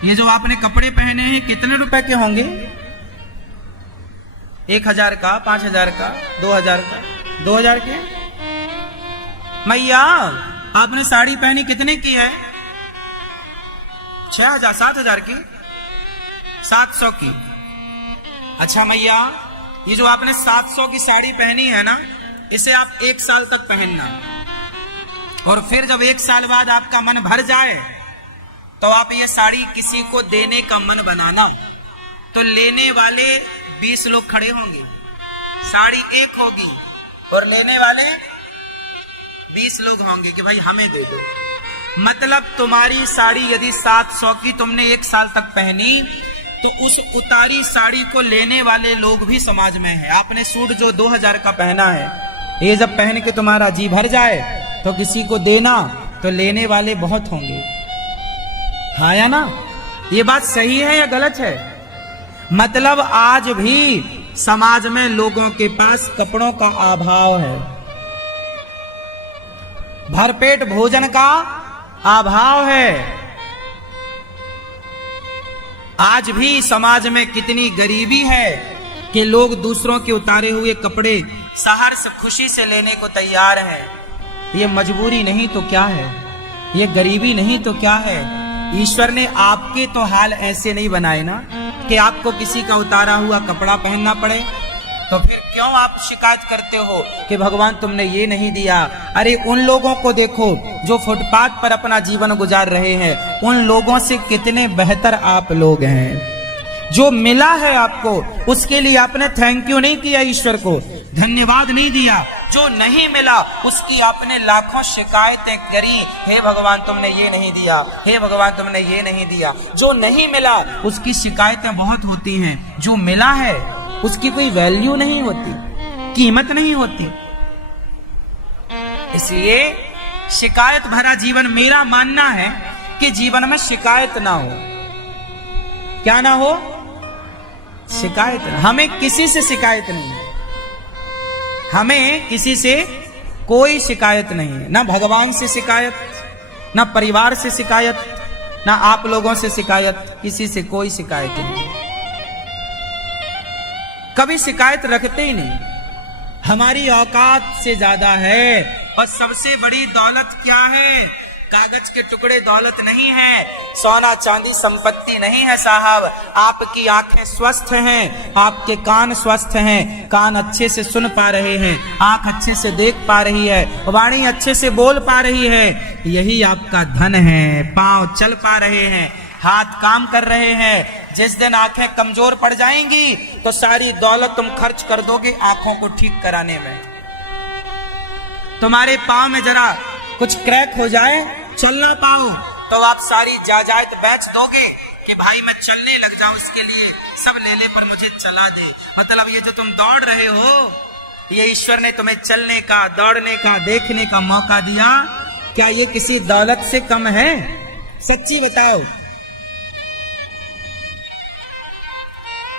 ये जो आपने कपड़े पहने हैं कितने रुपए के होंगे? 1000 का, 5000 का, 2000 का, 2000 के? मैया आपने साड़ी पहनी कितने की है? 6000, 7000 की, 700 की। अच्छा मैया, ये जो आपने 700 की साड़ी पहनी है ना, इसे आप 1 साल तक पहनना, और फिर जब 1 साल बाद आपका मन भर जाए तो आप ये साड़ी किसी को देने का मन बनाना। तो लेने वाले 20 लोग खड़े होंगे, साड़ी 1 होगी, और लेने वाले 20 लोग होंगे कि भाई हमें दे दो। मतलब तुम्हारी साड़ी यदि 700 की तुमने 1 साल तक पहनी, तो उस उतारी साड़ी को लेने वाले लोग भी समाज में हैं। आपने सूट जो 2000 का पहना है, ये जब पहन के तुम्हारा जी भर जाए तो किसी को देना, तो लेने वाले बहुत होंगे। हाँ या ना? ये बात सही है या गलत है? मतलब आज भी समाज में लोगों के पास कपड़ों का अभाव है, भरपेट भोजन का अभाव है। आज भी समाज में कितनी गरीबी है कि लोग दूसरों के उतारे हुए कपड़े सहर्ष खुशी से लेने को तैयार हैं। ये मजबूरी नहीं तो क्या है? ये गरीबी नहीं तो क्या है? ईश्वर ने आपके तो हाल ऐसे नहीं बनाए ना कि आपको किसी का उतारा हुआ कपड़ा पहनना पड़े। तो फिर क्यों आप शिकायत करते हो कि भगवान तुमने ये नहीं दिया? अरे उन लोगों को देखो जो फुटपाथ पर अपना जीवन गुजार रहे हैं, उन लोगों से कितने बेहतर आप लोग हैं। जो मिला है आपको उसके लिए आपने थैंक यू नहीं किया, ईश्वर को धन्यवाद नहीं दिया। जो नहीं मिला उसकी आपने लाखों शिकायतें करी, हे भगवान तुमने ये नहीं दिया, हे भगवान तुमने ये नहीं दिया। जो नहीं मिला उसकी शिकायतें बहुत होती हैं, जो मिला है उसकी कोई वैल्यू नहीं होती, कीमत नहीं होती। इसलिए शिकायत भरा जीवन, मेरा मानना है कि जीवन में शिकायत ना हो। क्या ना हो? शिकायत। हमें किसी से शिकायत नहीं है, हमें किसी से कोई शिकायत नहीं है। ना भगवान से शिकायत, ना परिवार से शिकायत, ना आप लोगों से शिकायत, किसी से कोई शिकायत नहीं। कभी शिकायत रखते ही नहीं। हमारी औकात से ज्यादा है। और सबसे बड़ी दौलत क्या है? कागज के टुकड़े दौलत नहीं है, सोना चांदी संपत्ति नहीं है साहब। आपकी आंखें स्वस्थ हैं, आपके कान स्वस्थ हैं, कान अच्छे से सुन पा रहे हैं, आंख अच्छे से देख पा रही है, वाणी अच्छे से बोल पा रही है, यही आपका धन है। पांव चल पा रहे हैं, हाथ काम कर रहे हैं। जिस दिन आंखें कमजोर पड़ जाएंगी तो सारी दौलत तुम खर्च कर दोगे आंखों को ठीक कराने में। तुम्हारे पांव में जरा कुछ क्रैक हो जाए, चल ना पाओ, तो आप सारी जायदाद बेच दोगे कि भाई मैं चलने लग जाऊं, इसके लिए सब लेने पर मुझे चला दे। मतलब ये जो तुम दौड़ रहे हो, ये ईश्वर ने तुम्हें चलने का, दौड़ने का, देखने का मौका दिया। क्या ये किसी दौलत से कम है? सच्ची बताओ।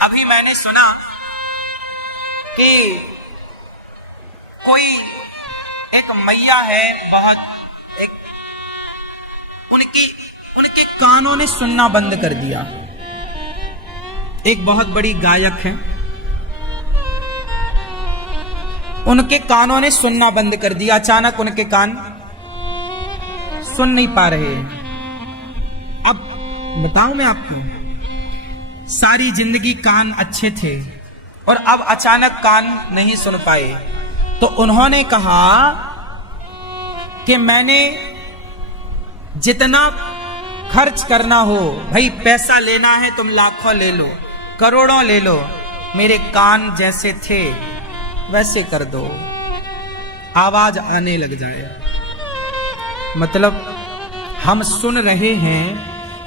अभी मैंने सुना कि कोई एक मैया है, बहुत उनके कानों ने सुनना बंद कर दिया। एक बहुत बड़ी गायक है, उनके कानों ने सुनना बंद कर दिया। अचानक उनके कान सुन नहीं पा रहे। अब बताऊं मैं आपको, सारी जिंदगी कान अच्छे थे और अब अचानक कान नहीं सुन पाए। तो उन्होंने कहा कि मैंने जितना खर्च करना हो, भाई पैसा लेना है तुम लाखों ले लो, करोड़ों ले लो, मेरे कान जैसे थे वैसे कर दो, आवाज आने लग जाए। मतलब हम सुन रहे हैं,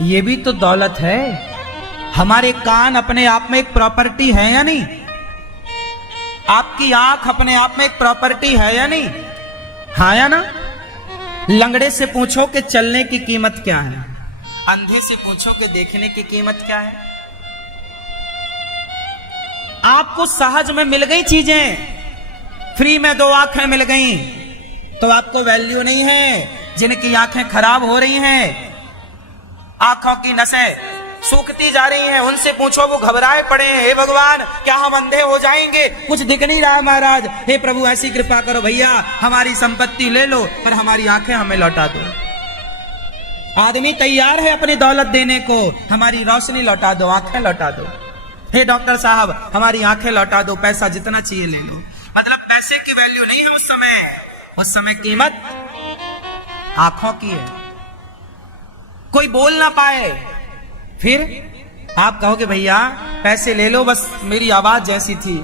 ये भी तो दौलत है। हमारे कान अपने आप में एक प्रॉपर्टी है या नहीं? आपकी आंख अपने आप में एक प्रॉपर्टी है या नहीं? हाँ या ना? लंगड़े से पूछो कि चलने की कीमत क्या है, अंधे से पूछो कि देखने की कीमत क्या है। आपको सहज में मिल गई चीजें, फ्री में 2 आंखें मिल गई तो आपको वैल्यू नहीं है। जिनकी आंखें खराब हो रही हैं, आंखों की नसें सूखती जा रही हैं, उनसे पूछो, वो घबराए पड़े हैं, हे भगवान क्या हम अंधे हो जाएंगे, कुछ दिख नहीं रहा महाराज, हे प्रभु ऐसी कृपा करो भैया, हमारी संपत्ति ले लो पर हमारी आंखें हमें लौटा दो। आदमी तैयार है अपनी दौलत देने को, हमारी रोशनी लौटा दो, आंखें लौटा दो। हे डॉक्टर साहब हमारी आंखें लौटा दो, पैसा जितना चाहिए ले लो। मतलब पैसे की वैल्यू नहीं है उस समय, उस समय कीमत आंखों की है। कोई बोल ना पाए, फिर आप कहोगे भैया पैसे ले लो, बस मेरी आवाज जैसी थी।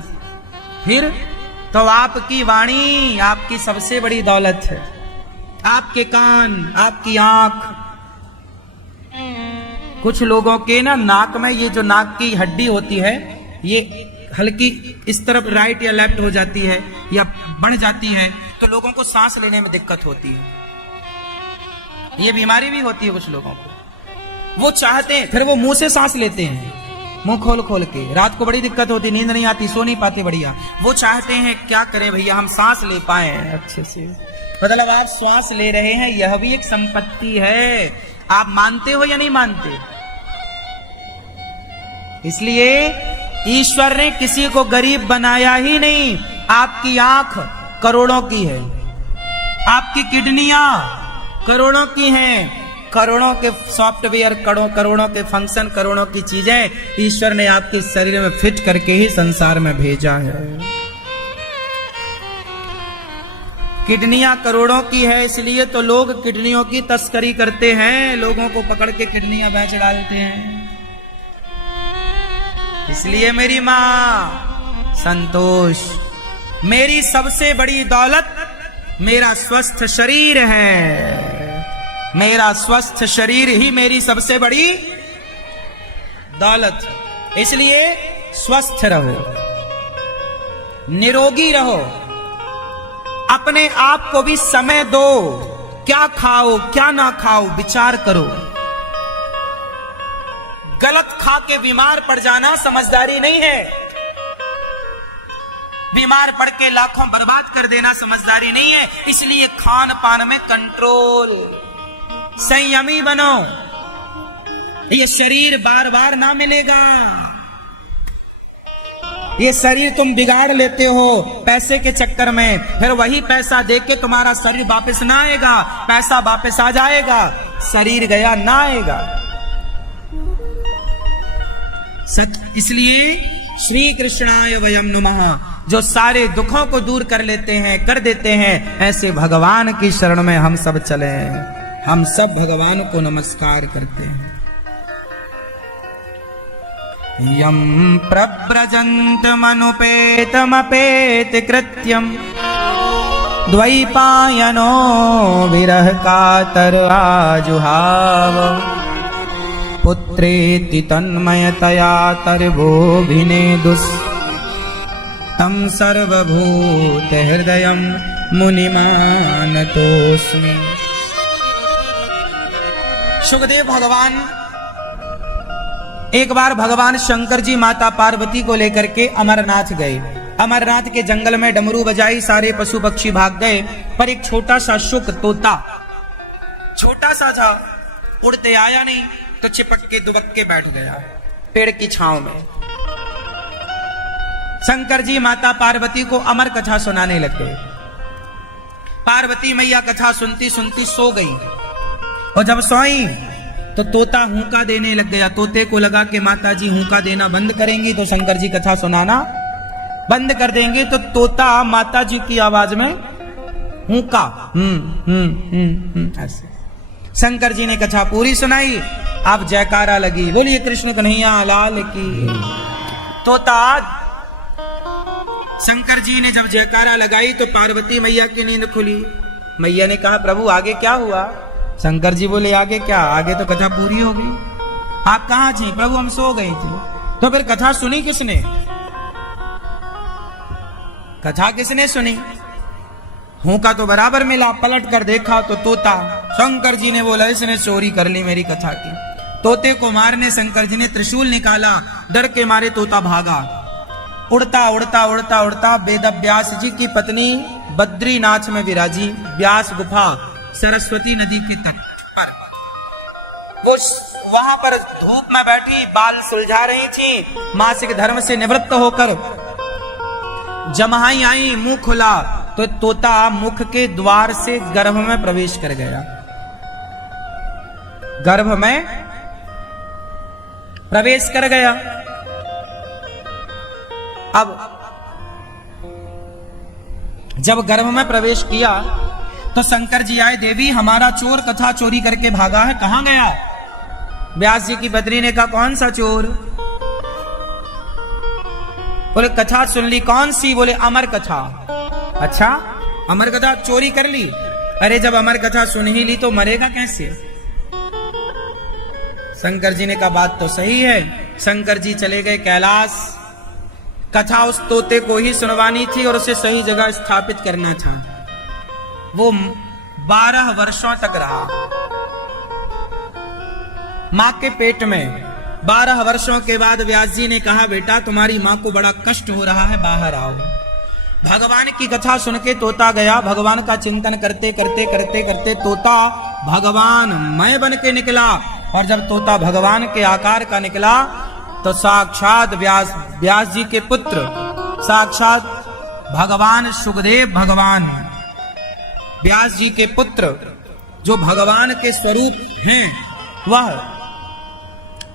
फिर तो आपकी वाणी आपकी सबसे बड़ी दौलत है, आपके कान, आपकी आंख। कुछ लोगों के ना नाक में ये जो नाक की हड्डी होती है ये हल्की इस तरफ राइट या लेफ्ट हो जाती है या बढ़ जाती है, तो लोगों को सांस लेने में दिक्कत होती है। ये बीमारी भी होती है कुछ लोगों को। वो चाहते हैं, फिर वो मुंह से सांस लेते हैं, मुंह खोल खोल के। रात को बड़ी दिक्कत होती, नींद नहीं आती, सो नहीं पाते बढ़िया। वो चाहते हैं क्या करें भैया हम सांस ले पाए अच्छे से। मतलब आप श्वास ले रहे हैं, यह भी एक संपत्ति है। आप मानते हो या नहीं मानते? इसलिए ईश्वर ने किसी को गरीब बनाया ही नहीं। आपकी आंख करोड़ों की है, आपकी किडनियां करोड़ों की हैं, करोड़ों के सॉफ्टवेयर, करोड़ों के फंक्शन, करोड़ों की चीजें ईश्वर ने आपके शरीर में फिट करके ही संसार में भेजा है। किडनियां करोड़ों की है, इसलिए तो लोग किडनियों की तस्करी करते हैं, लोगों को पकड़ के किडनियां बेच डालते हैं। इसलिए मेरी मां संतोष, मेरी सबसे बड़ी दौलत मेरा स्वस्थ शरीर है। मेरा स्वस्थ शरीर ही मेरी सबसे बड़ी दौलत। इसलिए स्वस्थ रहो, निरोगी रहो, अपने आप को भी समय दो। क्या खाओ क्या ना खाओ विचार करो। गलत खा के बीमार पड़ जाना समझदारी नहीं है। बीमार पड़ के लाखों बर्बाद कर देना समझदारी नहीं है। इसलिए खान पान में कंट्रोल, संयमी बनो। ये शरीर बार बार ना मिलेगा। ये शरीर तुम बिगाड़ लेते हो पैसे के चक्कर में, फिर वही पैसा देके के तुम्हारा शरीर वापस ना आएगा। पैसा वापस आ जाएगा, शरीर गया ना आएगा। सच। इसलिए श्री कृष्णाय वयम नमः, जो सारे दुखों को दूर कर लेते हैं, कर देते हैं, ऐसे भगवान की शरण में हम सब चले। हम सब भगवान को नमस्कार करते हैं। यम प्रव्रजन्त मनुपेतमपेत कृत्यम द्वैपायनो विरह कातर आजुहाव पुत्रेति तन्मयतया तर्वोभिनेदुस् तम सर्वभूत हृदयं मुनिमानतोस्मि। सुखदेव भगवान एक बार भगवान शंकर जी माता पार्वती को लेकर के अमरनाथ गए। अमरनाथ के जंगल में डमरू बजाई, सारे पशु पक्षी भाग गए, पर एक छोटा सा शुक तोता, छोटा सा था, उड़ते आया नहीं, तो चिपक के दुबक के बैठ गया पेड़ की छांव में। शंकर जी माता पार्वती को अमर कथा सुनाने लग गए। पार्वती मैया कथा सुनती सुनती सो गई, और जब सोई तो तोता हुंका देने लग गया। तोते को लगा कि माता जी हुंका देना बंद करेंगी तो शंकर जी कथा सुनाना बंद कर देंगे, तो तोता माता जी की आवाज में हुंका ऐसे। शंकर जी ने कथा पूरी सुनाई, अब जयकारा लगी, बोलिए कृष्ण कन्हैया लाल की। तोता शंकर जी ने जब जयकारा लगाई तो पार्वती मैया की नींद खुली। मैया ने कहा प्रभु आगे क्या हुआ? शंकर जी बोले आगे क्या, आगे तो कथा पूरी हो गई। आप कहां थे? प्रभु हम सो गए थे। तो फिर कथा सुनी किसने? कथा किसने सुनी? हुंका तो बराबर मिला, पलट कर देखा तो तोता। शंकर जी ने बोला इसने चोरी कर ली मेरी कथा की। तोते को मारने शंकर जी ने त्रिशूल निकाला, डर के मारे तोता भागा। उड़ता उड़ता उड़ता उड़ता वेद व्यास जी की पत्नी बद्रीनाथ में विराजी, व्यास गुफा सरस्वती नदी के तट पर। वो वहां पर धूप में बैठी बाल सुलझा रही थी, मासिक धर्म से निवृत्त होकर जमाई आई, मुंह खुला तो तोता मुख के द्वार से गर्भ में प्रवेश कर गया। गर्भ में प्रवेश कर गया। अब जब गर्भ में प्रवेश किया तो शंकर जी आए, देवी हमारा चोर कथा चोरी करके भागा है, कहां गया? व्यास जी की पत्नी ने कहा कौन सा चोर? बोले कथा सुन ली। कौन सी? बोले अमर कथा। अच्छा अमर कथा चोरी कर ली? अरे जब अमर कथा सुन ही ली तो मरेगा कैसे? शंकर जी ने कहा बात तो सही है। शंकर जी चले गए कैलाश। कथा उस तोते को ही सुनवानी थी और उसे सही जगह स्थापित करना था। वो 12 वर्षों तक रहा मां के पेट में। 12 वर्षों के बाद व्यास जी ने कहा बेटा तुम्हारी मां को बड़ा कष्ट हो रहा है, बाहर आओ। भगवान की कथा सुन के तोता गया। भगवान का चिंतन करते करते करते करते तोता भगवान मैं बन के निकला। और जब तोता भगवान के आकार का निकला तो साक्षात व्यास जी के पुत्र, साक्षात भगवान सुखदेव भगवान व्यास जी के पुत्र जो भगवान के स्वरूप हैं वह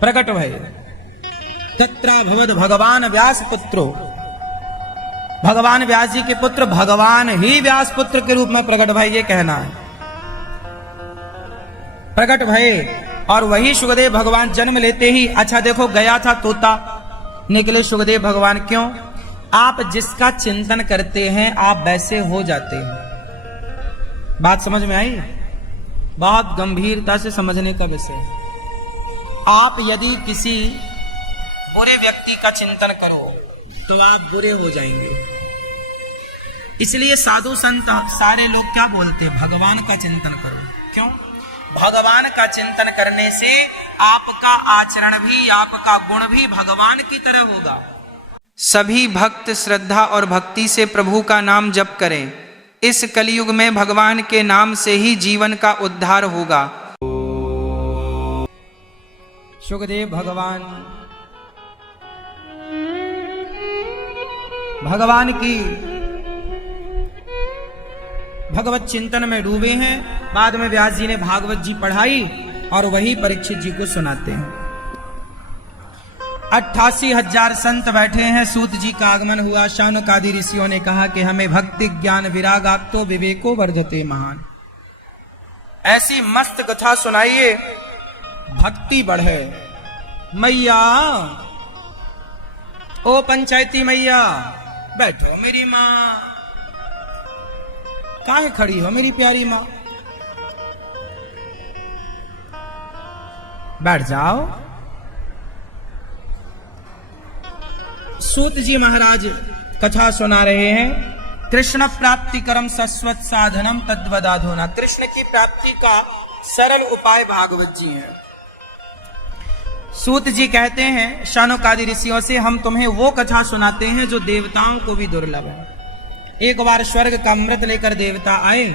प्रकट भय। तत्राभवद भगवान व्यास पुत्रो, भगवान व्यास जी के पुत्र भगवान ही व्यास पुत्र के रूप में प्रकट भय, ये कहना है। प्रकट भय और वही सुखदेव भगवान जन्म लेते ही, अच्छा देखो गया था तोता, निकले सुखदेव भगवान। क्यों? आप जिसका चिंतन करते हैं आप वैसे हो जाते हैं। बात समझ में आई? बहुत गंभीरता से समझने का विषय। आप यदि किसी बुरे व्यक्ति का चिंतन करो तो आप बुरे हो जाएंगे। इसलिए साधु संत सारे लोग क्या बोलते हैं? भगवान का चिंतन करो। क्यों? भगवान का चिंतन करने से आपका आचरण भी, आपका गुण भी भगवान की तरह होगा। सभी भक्त श्रद्धा और भक्ति से प्रभु का नाम जप करें। इस कलयुग में भगवान के नाम से ही जीवन का उद्धार होगा। सुखदेव भगवान की भगवत चिंतन में डूबे हैं। बाद में व्यास जी ने भागवत जी पढ़ाई और वही परीक्षित जी को सुनाते हैं। 88,000 संत बैठे हैं। सूत जी का आगमन हुआ। शौनकादि ऋषियों ने कहा कि हमें भक्ति ज्ञान विरागात्तो विवेको वर्धते महान, ऐसी मस्त कथा सुनाइए भक्ति बढ़े। मैया, ओ पंचायती मैया बैठो, मेरी माँ काहे खड़ी हो, मेरी प्यारी माँ बैठ जाओ। सूत जी महाराज कथा सुना रहे हैं। कृष्ण प्राप्ति करम सस्वत साधनम तद्वदाधुना। कृष्ण की प्राप्ति का सरल उपाय भागवत जी है। सूत जी कहते हैं शौनकादि ऋषियों से, हम तुम्हें वो कथा सुनाते हैं जो देवताओं को भी दुर्लभ है। एक बार स्वर्ग का अमृत लेकर देवता आए,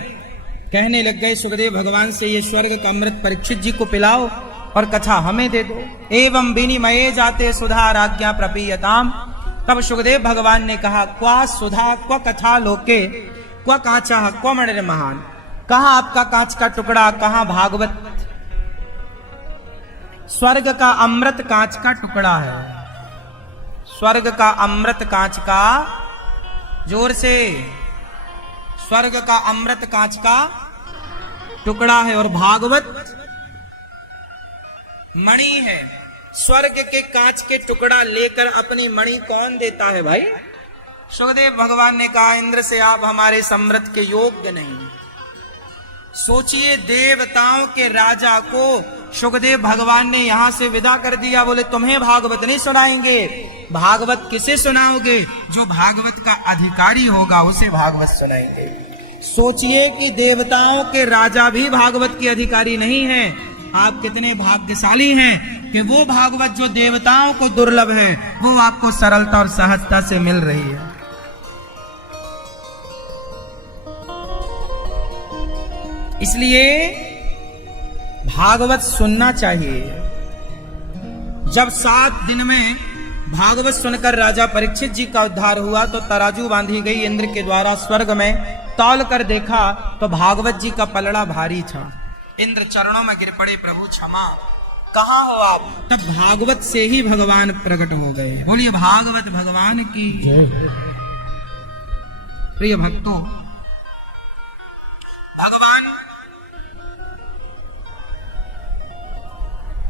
कहने लग गए सुखदेव भगवान से, ये स्वर्ग का अमृत परीक्षित जी को पिलाओ और कथा हमें दे दो। एवं विनिमये जाते सुधा राज्ञा प्रपीयताम। तब सुखदेव भगवान ने कहा, क्वा सुधा क्वा कथा लोके क्वा कांचा क्वा मणिर महान। कहाँ आपका कांच का टुकड़ा, कहाँ भागवत। स्वर्ग का अमृत कांच का टुकड़ा है। स्वर्ग का अमृत कांच का, जोर से, स्वर्ग का अमृत कांच का टुकड़ा है और भागवत मणि है। स्वर्ग के कांच के टुकड़ा लेकर अपनी मणि कौन देता है भाई? सुखदेव भगवान ने कहा, इंद्र से आप हमारे समृद्ध के योग्य नहीं। सोचिए, देवताओं के राजा को सुखदेव भगवान ने यहां से विदा कर दिया। बोले तुम्हें भागवत नहीं सुनाएंगे। भागवत किसे सुनाओगे? जो भागवत का अधिकारी होगा उसे भागवत सुनाएंगे। सोचिए कि देवताओं के राजा भी भागवत के अधिकारी नहीं हैं। आप कितने भाग्यशाली हैं कि वो भागवत जो देवताओं को दुर्लभ है वो आपको सरलता और सहजता से मिल रही है। इसलिए भागवत सुनना चाहिए। जब 7 दिन में भागवत सुनकर राजा परीक्षित जी का उद्धार हुआ तो तराजू बांधी गई इंद्र के द्वारा। स्वर्ग में तौल कर देखा तो भागवत जी का पलड़ा भारी था। इंद्र चरणों में गिर पड़े, प्रभु क्षमा, कहाँ हो आप? तब भागवत से ही भगवान प्रकट हो गए। बोलिए भागवत भगवान की जय। प्रिय भक्तों, भगवान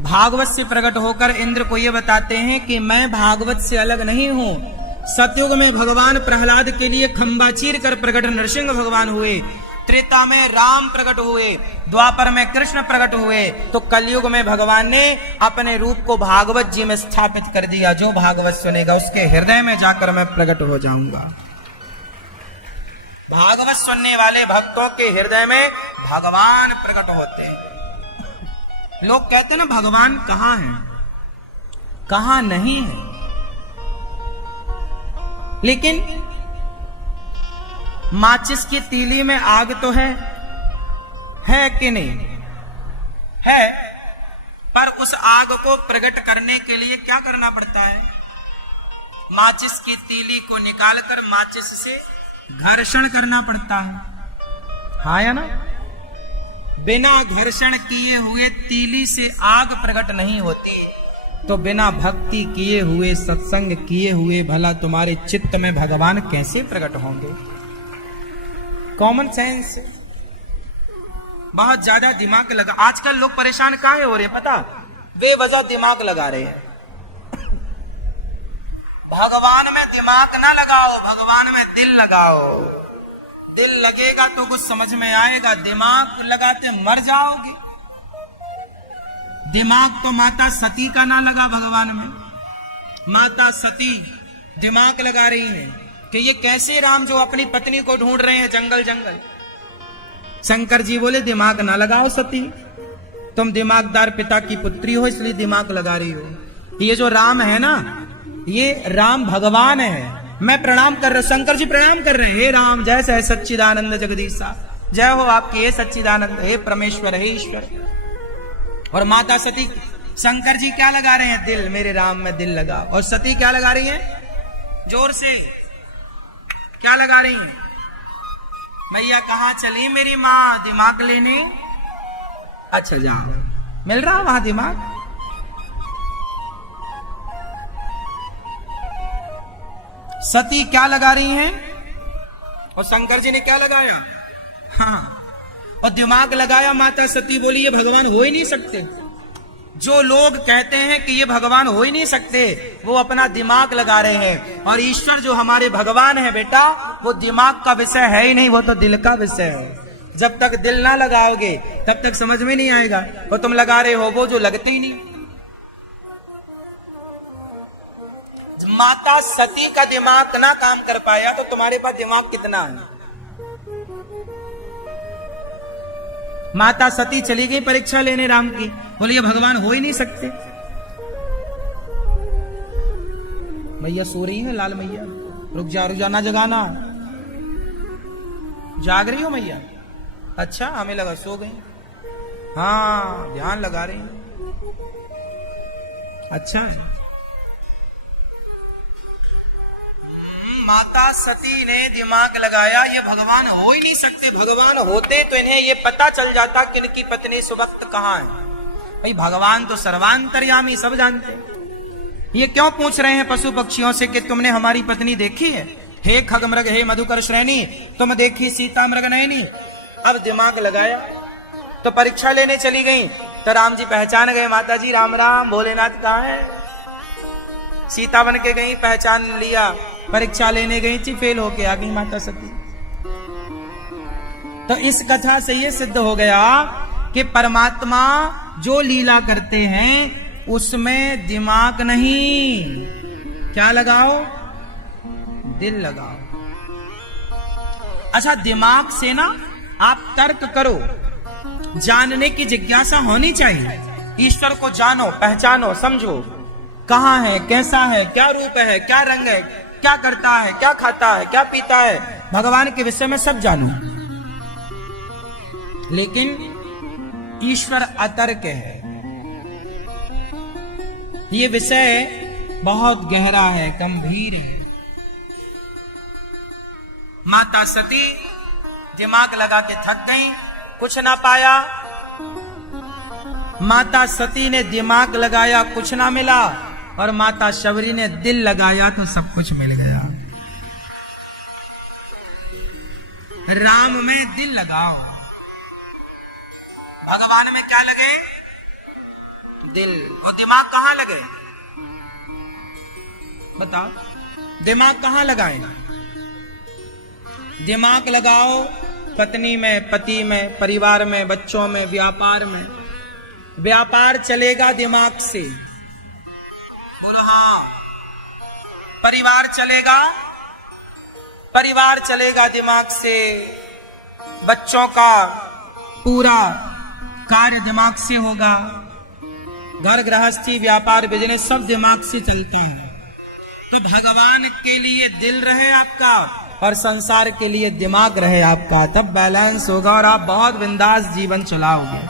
भागवत से प्रकट होकर इंद्र को यह बताते हैं कि मैं भागवत से अलग नहीं हूं। सतयुग में भगवान प्रहलाद के लिए खंबा चीर कर प्रकट नरसिंह भगवान हुए। त्रेता में राम प्रकट हुए, द्वापर में कृष्ण प्रकट हुए, तो कलयुग में भगवान ने अपने रूप को भागवत जी में स्थापित कर दिया। जो भागवत सुनेगा उसके हृदय में जाकर मैं प्रकट हो जाऊंगा। भागवत सुनने वाले भक्तों के हृदय में भगवान प्रकट होते हैं। लोग कहते हैं ना भगवान कहां है, कहां नहीं है, लेकिन माचिस की तीली में आग तो है कि नहीं है, पर उस आग को प्रकट करने के लिए क्या करना पड़ता है? माचिस की तीली को निकालकर माचिस से घर्षण करना पड़ता है, हाँ या ना? बिना घर्षण किए हुए तीली से आग प्रकट नहीं होती, तो बिना भक्ति किए हुए, सत्संग किए हुए भला तुम्हारे चित्त में भगवान कैसे प्रकट होंगे? Common sense. बहुत ज्यादा दिमाग लगा, आजकल लोग परेशान काहे हो रहे पता? बेवजह दिमाग लगा रहे हैं। भगवान में दिमाग ना लगाओ, भगवान में दिल लगाओ। दिल लगेगा तो कुछ समझ में आएगा, दिमाग लगाते मर जाओगे। दिमाग तो माता सती का ना लगा भगवान में। माता सती दिमाग लगा रही है कि ये कैसे राम जो अपनी पत्नी को ढूंढ रहे हैं जंगल जंगल। शंकर जी बोले दिमाग ना लगाओ सती, तुम दिमागदार पिता की पुत्री हो इसलिए दिमाग लगा रही हो। ये जो राम है ना, ये राम भगवान है। मैं प्रणाम कर रहा हूं, शंकर जी प्रणाम कर रहे हैं। हे राम जय सह सच्चिदानंद जगदीशा, जय हो आपकी हे सच्चिदानंद, हे परमेश्वर, हे ईश्वर। और माता सती, शंकर जी क्या लगा रहे हैं? दिल, मेरे राम में दिल लगा। और सती क्या लगा रही है? जोर से क्या लगा रही है? मैया कहां चली मेरी माँ दिमाग लेने? अच्छा जाओ, मिल रहा वहां दिमाग। सती क्या लगा रही हैं? और शंकर जी ने क्या लगाया? हाँ, और दिमाग लगाया। माता सती बोली ये भगवान हो ही नहीं सकते। जो लोग कहते हैं कि ये भगवान हो ही नहीं सकते, वो अपना दिमाग लगा रहे हैं। और ईश्वर जो हमारे भगवान है बेटा, वो दिमाग का विषय है ही नहीं, वो तो दिल का विषय है। जब तक दिल ना लगाओगे तब तक समझ में नहीं आएगा। वो तुम लगा रहे हो वो जो लगते ही नहीं। माता सती का दिमाग ना काम कर पाया तो तुम्हारे पास दिमाग कितना है? माता सती चली गई परीक्षा लेने राम की, बोले ये भगवान हो ही नहीं सकते। मैया सो रही है, लाल मैया रुक जा ना जगाना। जाग रही हो मैया? अच्छा, हमें लगा सो गई। हाँ, ध्यान लगा रही हैं। अच्छा है। माता सती ने दिमाग लगाया, ये भगवान हो ही नहीं सकते। भगवान होते तो इन्हें ये पता चल जाता कि इनकी पत्नी सुवक्त कहाँ है। भाई भगवान तो सर्वांतर्यामी, सब जानते हैं। ये क्यों पूछ रहे हैं पशु पक्षियों से कि तुमने हमारी पत्नी देखी है? हे खगमृग, हे मधुकर श्रेणी, तुम देखी सीता मृग नयनी। अब दिमाग लगाया तो परीक्षा लेने चली गई, तो राम जी पहचान गए। माता जी राम राम, भोलेनाथ कहाँ है? सीता बन के गई, पहचान लिया। परीक्षा लेने गई थी, फेल होके आ गई माता सती। तो इस कथा से ये सिद्ध हो गया कि परमात्मा जो लीला करते हैं उसमें दिमाग नहीं, क्या लगाओ? दिल लगाओ। अच्छा, दिमाग से ना आप तर्क करो, जानने की जिज्ञासा होनी चाहिए। ईश्वर को जानो, पहचानो, समझो, कहां है, कैसा है, क्या रूप है, क्या रंग है, क्या करता है, क्या खाता है, क्या पीता है, भगवान के विषय में सब जानो। लेकिन ईश्वर अतर्क है। ये विषय बहुत गहरा है, गंभीर है। माता सती दिमाग लगा के थक गई, कुछ ना पाया। माता सती ने दिमाग लगाया, कुछ ना मिला। और माता शबरी ने दिल लगाया तो सब कुछ मिल गया। राम में दिल लगाओ, भगवान में क्या लगे? दिल। और दिमाग कहां लगे? बताओ, दिमाग कहां लगाए? दिमाग लगाओ पत्नी में, पति में, परिवार में, बच्चों में, व्यापार में। व्यापार चलेगा दिमाग से, बोलो हाँ। परिवार चलेगा दिमाग से। बच्चों का पूरा कार्य दिमाग से होगा। घर गृहस्थी, व्यापार, बिजनेस सब दिमाग से चलता है। तो भगवान के लिए दिल रहे आपका और संसार के लिए दिमाग रहे आपका, तब बैलेंस होगा और आप बहुत बिंदास जीवन चलाओगे।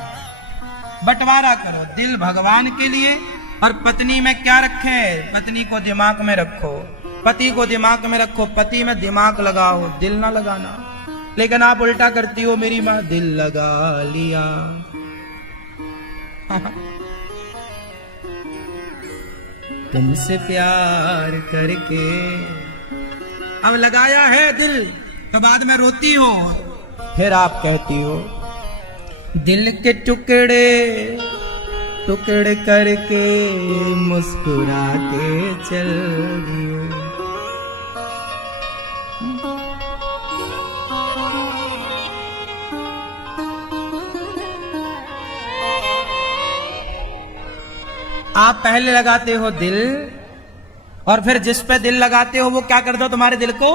बंटवारा करो, दिल भगवान के लिए और पत्नी में क्या रखे? पत्नी को दिमाग में रखो, पति को दिमाग में रखो। पति में दिमाग लगाओ, दिल ना लगाना। लेकिन आप उल्टा करती हो, मेरी माँ दिल लगा लिया। तुमसे प्यार करके अब लगाया है दिल, तो बाद में रोती हो, फिर आप कहती हो दिल के टुकड़े टुकड़े करके मुस्कुरा के चल दियो। आप पहले लगाते हो दिल और फिर जिस पे दिल लगाते हो वो क्या करता हो? तुम्हारे दिल को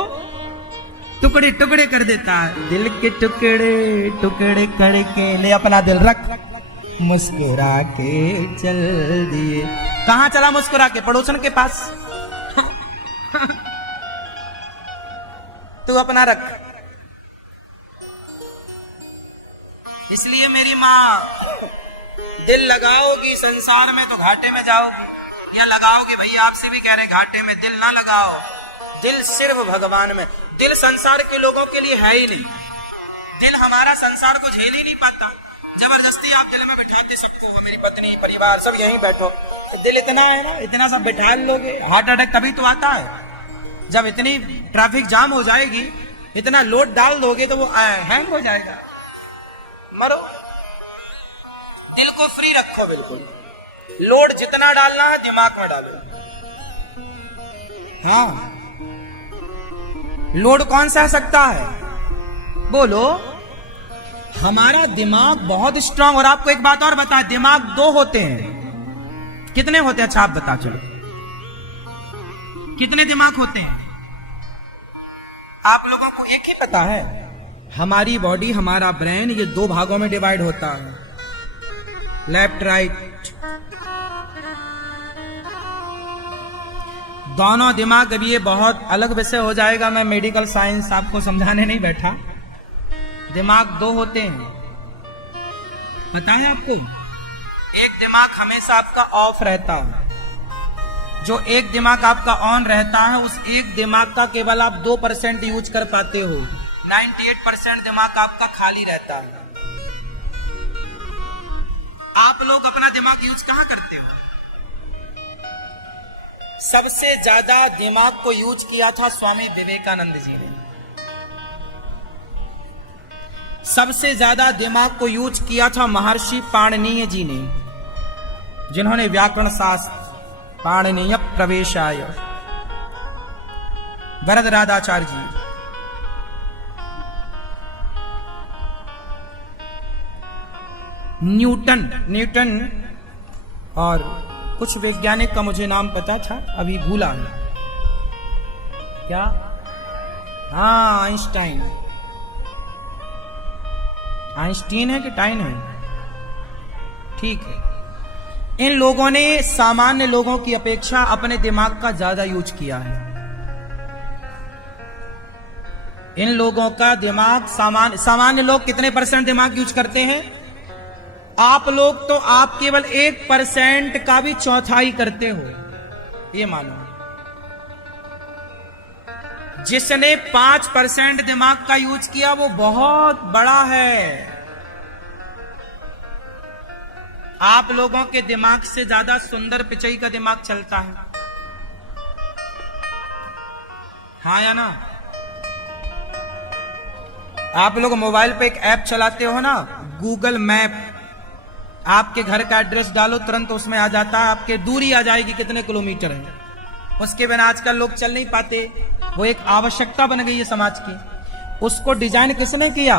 टुकड़े टुकड़े कर देता है। दिल के टुकड़े टुकड़े करके ले अपना दिल रख, मुस्कुरा के चल दिए। कहां चला मुस्कुरा के? पड़ोसन के पास। तू अपना रख। इसलिए मेरी माँ, दिल लगाओगी संसार में तो घाटे में जाओगी, या लगाओगे? भैया आपसे भी कह रहे हैं घाटे में दिल ना लगाओ। दिल सिर्फ भगवान में। दिल संसार के लोगों के लिए है ही नहीं। दिल हमारा संसार को झेल ही नहीं पाता। जबरदस्ती आप दिल में बैठाते सबको, मेरी पत्नी, परिवार सब यहीं बैठो। दिल इतना है ना, इतना सब बैठा लोगे, हार्ट अटैक तभी तो आता है। जब इतनी ट्रैफिक जाम हो जाएगी, इतना लोड डाल दोगे तो वो हैंग हो जाएगा, मरो। दिल को फ्री रखो बिल्कुल। लोड जितना डालना है दिमाग में डालो। हाँ, लोड कौन सह सकता है? बोलो। हमारा दिमाग बहुत स्ट्रांग। और आपको एक बात और बता, दिमाग दो होते हैं। कितने होते हैं? अच्छा आप बता चलो, कितने दिमाग होते हैं? आप लोगों को एक ही पता है। हमारी बॉडी, हमारा ब्रेन, ये दो भागों में डिवाइड होता है, लेफ्ट राइट। दोनों दिमाग, अब ये बहुत अलग विषय हो जाएगा, मैं मेडिकल साइंस आपको समझाने नहीं बैठा। दिमाग दो होते हैं, पता है आपको? एक दिमाग हमेशा आपका ऑफ रहता है। जो एक दिमाग आपका ऑन रहता है, उस एक दिमाग का केवल आप 2% यूज कर पाते हो। 98% दिमाग आपका खाली रहता है। आप लोग अपना दिमाग यूज कहां करते हो? सबसे ज्यादा दिमाग को यूज किया था स्वामी विवेकानंद जी ने। सबसे ज्यादा दिमाग को यूज किया था महर्षि पाणिनीय जी ने, जिन्होंने व्याकरण शास्त्र पाणिनीय प्रवेशाय, वरदराजाचार्य जी। न्यूटन और कुछ वैज्ञानिक का मुझे नाम पता था, अभी भूला है। क्या? हाँ, आइंस्टीन है कि टाइन है? ठीक है। इन लोगों ने सामान्य लोगों की अपेक्षा अपने दिमाग का ज्यादा यूज किया है। इन लोगों का दिमाग, सामान्य लोग कितने % दिमाग यूज करते हैं? आप लोग तो आप केवल 1% का भी चौथाई करते हो, ये मानो। जिसने 5% दिमाग का यूज किया वो बहुत बड़ा है। आप लोगों के दिमाग से ज्यादा सुंदर पिचई का दिमाग चलता है, हाँ या ना? आप लोग मोबाइल पे एक ऐप चलाते हो ना, गूगल मैप। आपके घर का एड्रेस डालो, तुरंत उसमें आ जाता है, आपके दूरी आ जाएगी कितने किलोमीटर है। उसके बिना आजकल लोग चल नहीं पाते, वो एक आवश्यकता बन गई है समाज की। उसको डिजाइन किसने किया?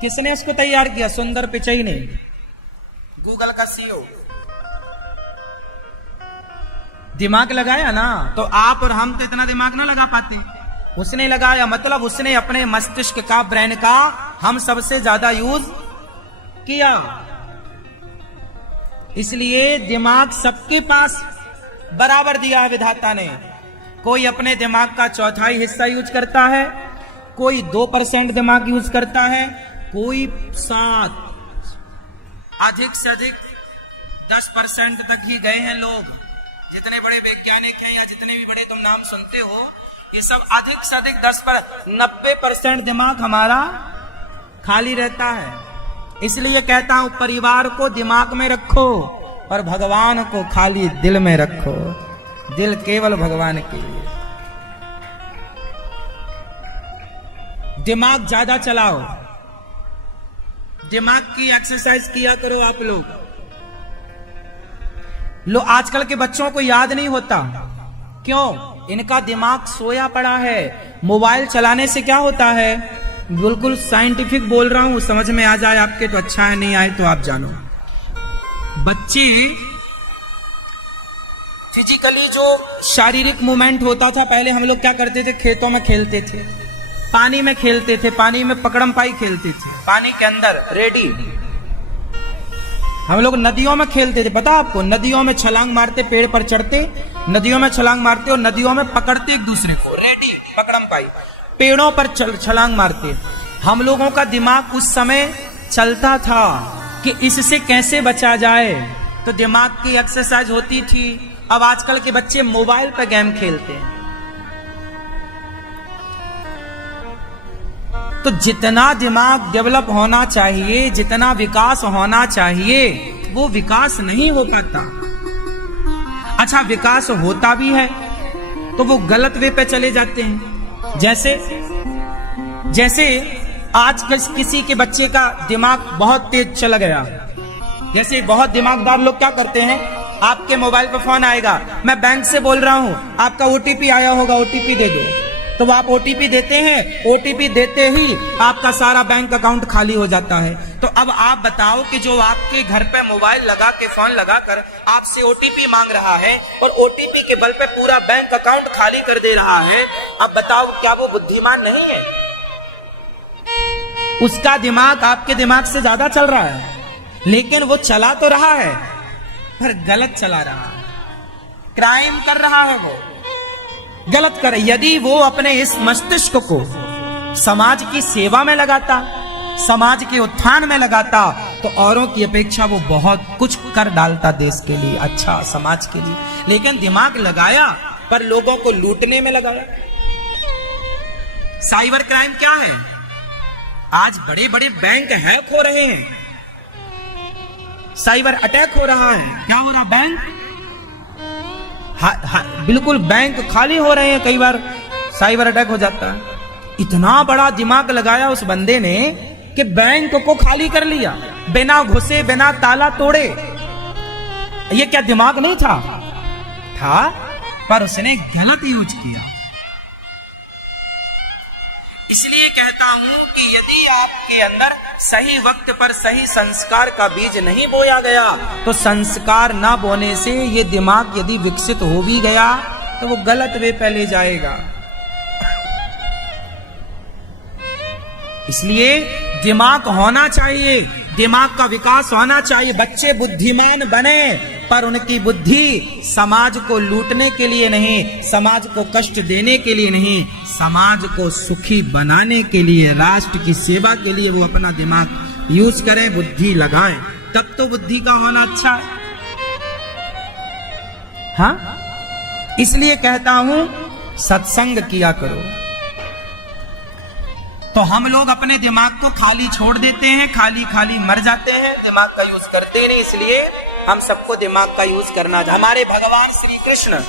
किसने उसको तैयार किया? सुंदर पिचई ने, गूगल का सीईओ। दिमाग लगाया ना, तो आप और हम तो इतना दिमाग ना लगा पाते। उसने लगाया, मतलब उसने अपने मस्तिष्क का, ब्रेन का हम सबसे ज्यादा यूज किया। इसलिए दिमाग सबके पास बराबर दिया है विधाता ने। कोई अपने दिमाग का चौथाई हिस्सा यूज करता है, कोई 2% दिमाग यूज करता है, कोई 7, अधिक से अधिक 10% तक ही गए हैं लोग। जितने बड़े वैज्ञानिक हैं या जितने भी बड़े तुम नाम सुनते हो, ये सब अधिक से अधिक 90% दिमाग हमारा खाली रहता है। इसलिए कहता हूं, परिवार को दिमाग में रखो और भगवान को खाली दिल में रखो। दिल केवल भगवान के लिए। दिमाग ज्यादा चलाओ, दिमाग की एक्सरसाइज किया करो आप लोग। आजकल के बच्चों को याद नहीं होता, क्यों? इनका दिमाग सोया पड़ा है। मोबाइल चलाने से क्या होता है? बिल्कुल साइंटिफिक बोल रहा हूं, समझ में आ जाए आपके तो अच्छा है, नहीं आए तो आप जानो। बच्चे फिजिकली जो शारीरिक मूवमेंट होता था, पहले हम लोग क्या करते थे? खेतों में खेलते थे, पानी में खेलते थे, पानी में पकड़म पाई खेलते थे, पानी के अंदर रेडी। हम लोग नदियों में खेलते थे, पता आपको? नदियों में छलांग मारते, पेड़ पर चढ़ते, नदियों में छलांग मारते और नदियों में पकड़ते एक दूसरे को, रेडी, पकड़म पाई, पेड़ों पर छलांग मारते। हम लोगों का दिमाग उस समय चलता था कि इससे कैसे बचा जाए, तो दिमाग की एक्सरसाइज होती थी। अब आजकल के बच्चे मोबाइल पर गेम खेलते हैं। तो जितना दिमाग डेवलप होना चाहिए, जितना विकास होना चाहिए, वो विकास नहीं हो पाता। अच्छा, विकास होता भी है तो वो गलत वे पे चले जाते हैं। जैसे आज किसी के बच्चे का दिमाग बहुत तेज चला गया। जैसे बहुत दिमागदार लोग क्या करते हैं, आपके मोबाइल पर फोन आएगा, मैं बैंक से बोल रहा हूं, आपका ओटीपी आया होगा, ओटीपी दे दो। तो आप ओटीपी देते हैं, ओटीपी देते ही आपका सारा बैंक अकाउंट खाली हो जाता है। तो अब आप बताओ कि जो आपके घर पे मोबाइल लगा के, फोन लगा कर आपसे ओटीपी मांग रहा है और ओटीपी के बल पे पूरा बैंक अकाउंट खाली कर दे रहा है, अब बताओ क्या वो बुद्धिमान नहीं है? उसका दिमाग आपके दिमाग से ज्यादा चल रहा है, लेकिन वो चला तो रहा है पर गलत चला रहा है, क्राइम कर रहा है, वो गलत करे। यदि वो अपने इस मस्तिष्क को समाज की सेवा में लगाता, समाज के उत्थान में लगाता, तो औरों की अपेक्षा वो बहुत कुछ कर डालता देश के लिए, अच्छा समाज के लिए। लेकिन दिमाग लगाया पर लोगों को लूटने में लगाया। साइबर क्राइम क्या है? आज बड़े बड़े बैंक हैक हो रहे हैं, साइबर अटैक हो रहा है। क्या हो रहा? बैंक बिल्कुल बैंक खाली हो रहे हैं, कई बार साइबर अटैक हो जाता है। इतना बड़ा दिमाग लगाया उस बंदे ने कि बैंक को खाली कर लिया, बिना घुसे, बिना ताला तोड़े। ये क्या दिमाग नहीं था? पर उसने गलत यूज किया। इसलिए कहता हूं कि यदि आपके अंदर सही वक्त पर सही संस्कार का बीज नहीं बोया गया, तो संस्कार ना बोने से ये दिमाग यदि विकसित हो भी गया तो वो गलत वे पे ले जाएगा। इसलिए दिमाग होना चाहिए, दिमाग का विकास होना चाहिए। बच्चे बुद्धिमान बने, पर उनकी बुद्धि समाज को लूटने के लिए नहीं, समाज को कष्ट देने के लिए नहीं, समाज को सुखी बनाने के लिए, राष्ट्र की सेवा के लिए वो अपना दिमाग यूज करें, बुद्धि लगाएं, तब तो बुद्धि का होना अच्छा है। हाँ, इसलिए कहता हूं सत्संग किया करो। तो हम लोग अपने दिमाग को खाली छोड़ देते हैं, खाली खाली मर जाते हैं, दिमाग का यूज करते नहीं। इसलिए हम सबको दिमाग का यूज करना चाहिए। हमारे भगवान श्री कृष्ण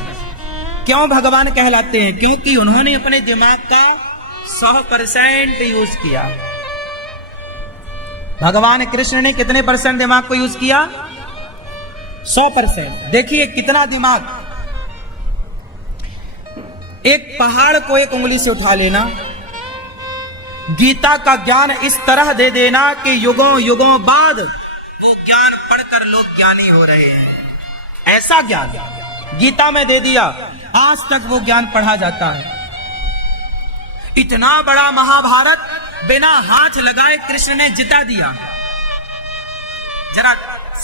क्यों भगवान कहलाते हैं? क्योंकि उन्होंने अपने दिमाग का 100% यूज किया। भगवान कृष्ण ने कितने % दिमाग को यूज किया? 100%। देखिए कितना दिमाग। एक पहाड़ को एक उंगली से उठा लेना, गीता का ज्ञान इस तरह दे देना कि युगों युगों बाद वो ज्ञान पढ़कर लोग ज्ञानी हो रहे हैं। ऐसा ज्ञान गीता में दे दिया, आज तक वो ज्ञान पढ़ा जाता है। इतना बड़ा महाभारत बिना हाथ लगाए कृष्ण ने जिता दिया। जरा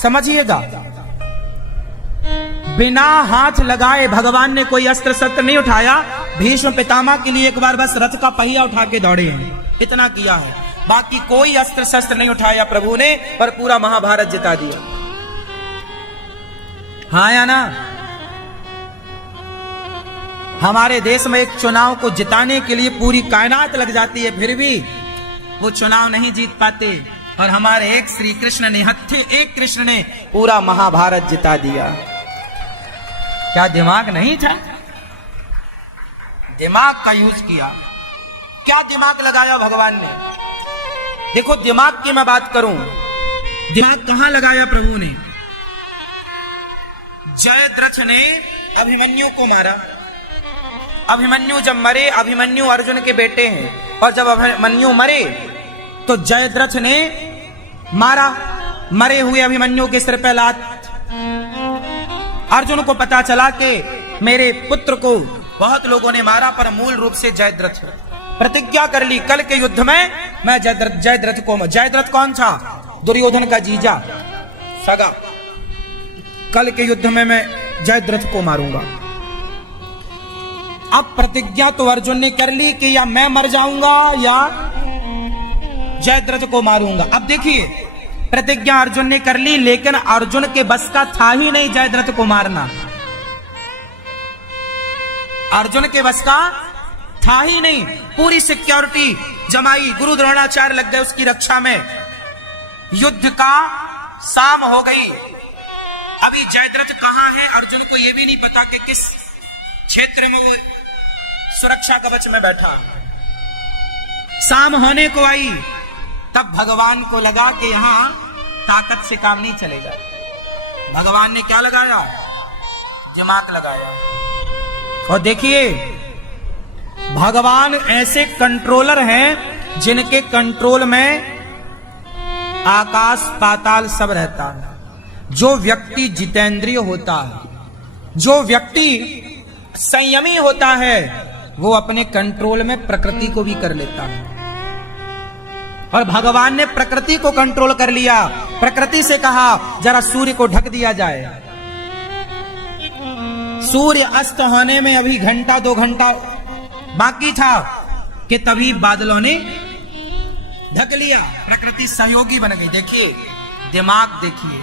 समझिएगा, बिना हाथ लगाए भगवान ने कोई अस्त्र शस्त्र नहीं उठाया। भीष्म पितामह के लिए एक बार बस रथ का पहिया उठा के दौड़े हैं, इतना किया है। बाकी कोई अस्त्र शस्त्र नहीं उठाया प्रभु ने, पर पूरा महाभारत जिता दिया। हाँ या ना? हमारे देश में एक चुनाव को जिताने के लिए पूरी कायनात लग जाती है, फिर भी वो चुनाव नहीं जीत पाते। और हमारे एक श्री कृष्ण ने, एक कृष्ण ने पूरा महाभारत जिता दिया। क्या दिमाग नहीं था? दिमाग का यूज किया। क्या दिमाग लगाया भगवान ने? देखो, दिमाग की मैं बात करूं, दिमाग कहां लगाया प्रभु ने? जयद्रथ ने अभिमन्यु को मारा। अभिमन्यु जब मरे, अभिमन्यु अर्जुन के बेटे हैं, और जब अभिमन्यु मरे तो जयद्रथ ने मारा मरे हुए अभिमन्यु के सिर पे लात। अर्जुन को पता चला कि मेरे पुत्र को बहुत लोगों ने मारा, पर मूल रूप से जयद्रथ। प्रतिज्ञा कर ली, कल के युद्ध में मैं जयद्रथ को। जयद्रथ कौन था? दुर्योधन का जीजा, सगा। कल के युद्ध में मैं जयद्रथ को मारूंगा। अब प्रतिज्ञा तो अर्जुन ने कर ली कि या मैं मर जाऊंगा या जयद्रथ को मारूंगा। अब देखिए, प्रतिज्ञा अर्जुन ने कर ली, लेकिन अर्जुन के बस का था ही नहीं जयद्रथ को मारना। अर्जुन के बस का था ही नहीं। पूरी सिक्योरिटी जमाई, गुरु द्रोणाचार्य लग गए उसकी रक्षा में। युद्ध का शाम हो गई। अभी जयद्रथ कहां है अर्जुन को यह भी नहीं पता कि किस क्षेत्र में वो सुरक्षा कवच में बैठा। शाम होने को आई, तब भगवान को लगा कि यहां ताकत से काम नहीं चलेगा। भगवान ने क्या लगाया? दिमाग लगाया। और देखिए, भगवान ऐसे कंट्रोलर हैं जिनके कंट्रोल में आकाश पाताल सब रहता है। जो व्यक्ति जितेंद्रिय होता है, जो व्यक्ति संयमी होता है, वो अपने कंट्रोल में प्रकृति को भी कर लेता है। और भगवान ने प्रकृति को कंट्रोल कर लिया। प्रकृति से कहा जरा सूर्य को ढक दिया जाए। सूर्य अस्त होने में अभी घंटा 2 घंटा बाकी था कि तभी बादलों ने ढक लिया। प्रकृति सहयोगी बन गई। देखिए, दिमाग देखिए,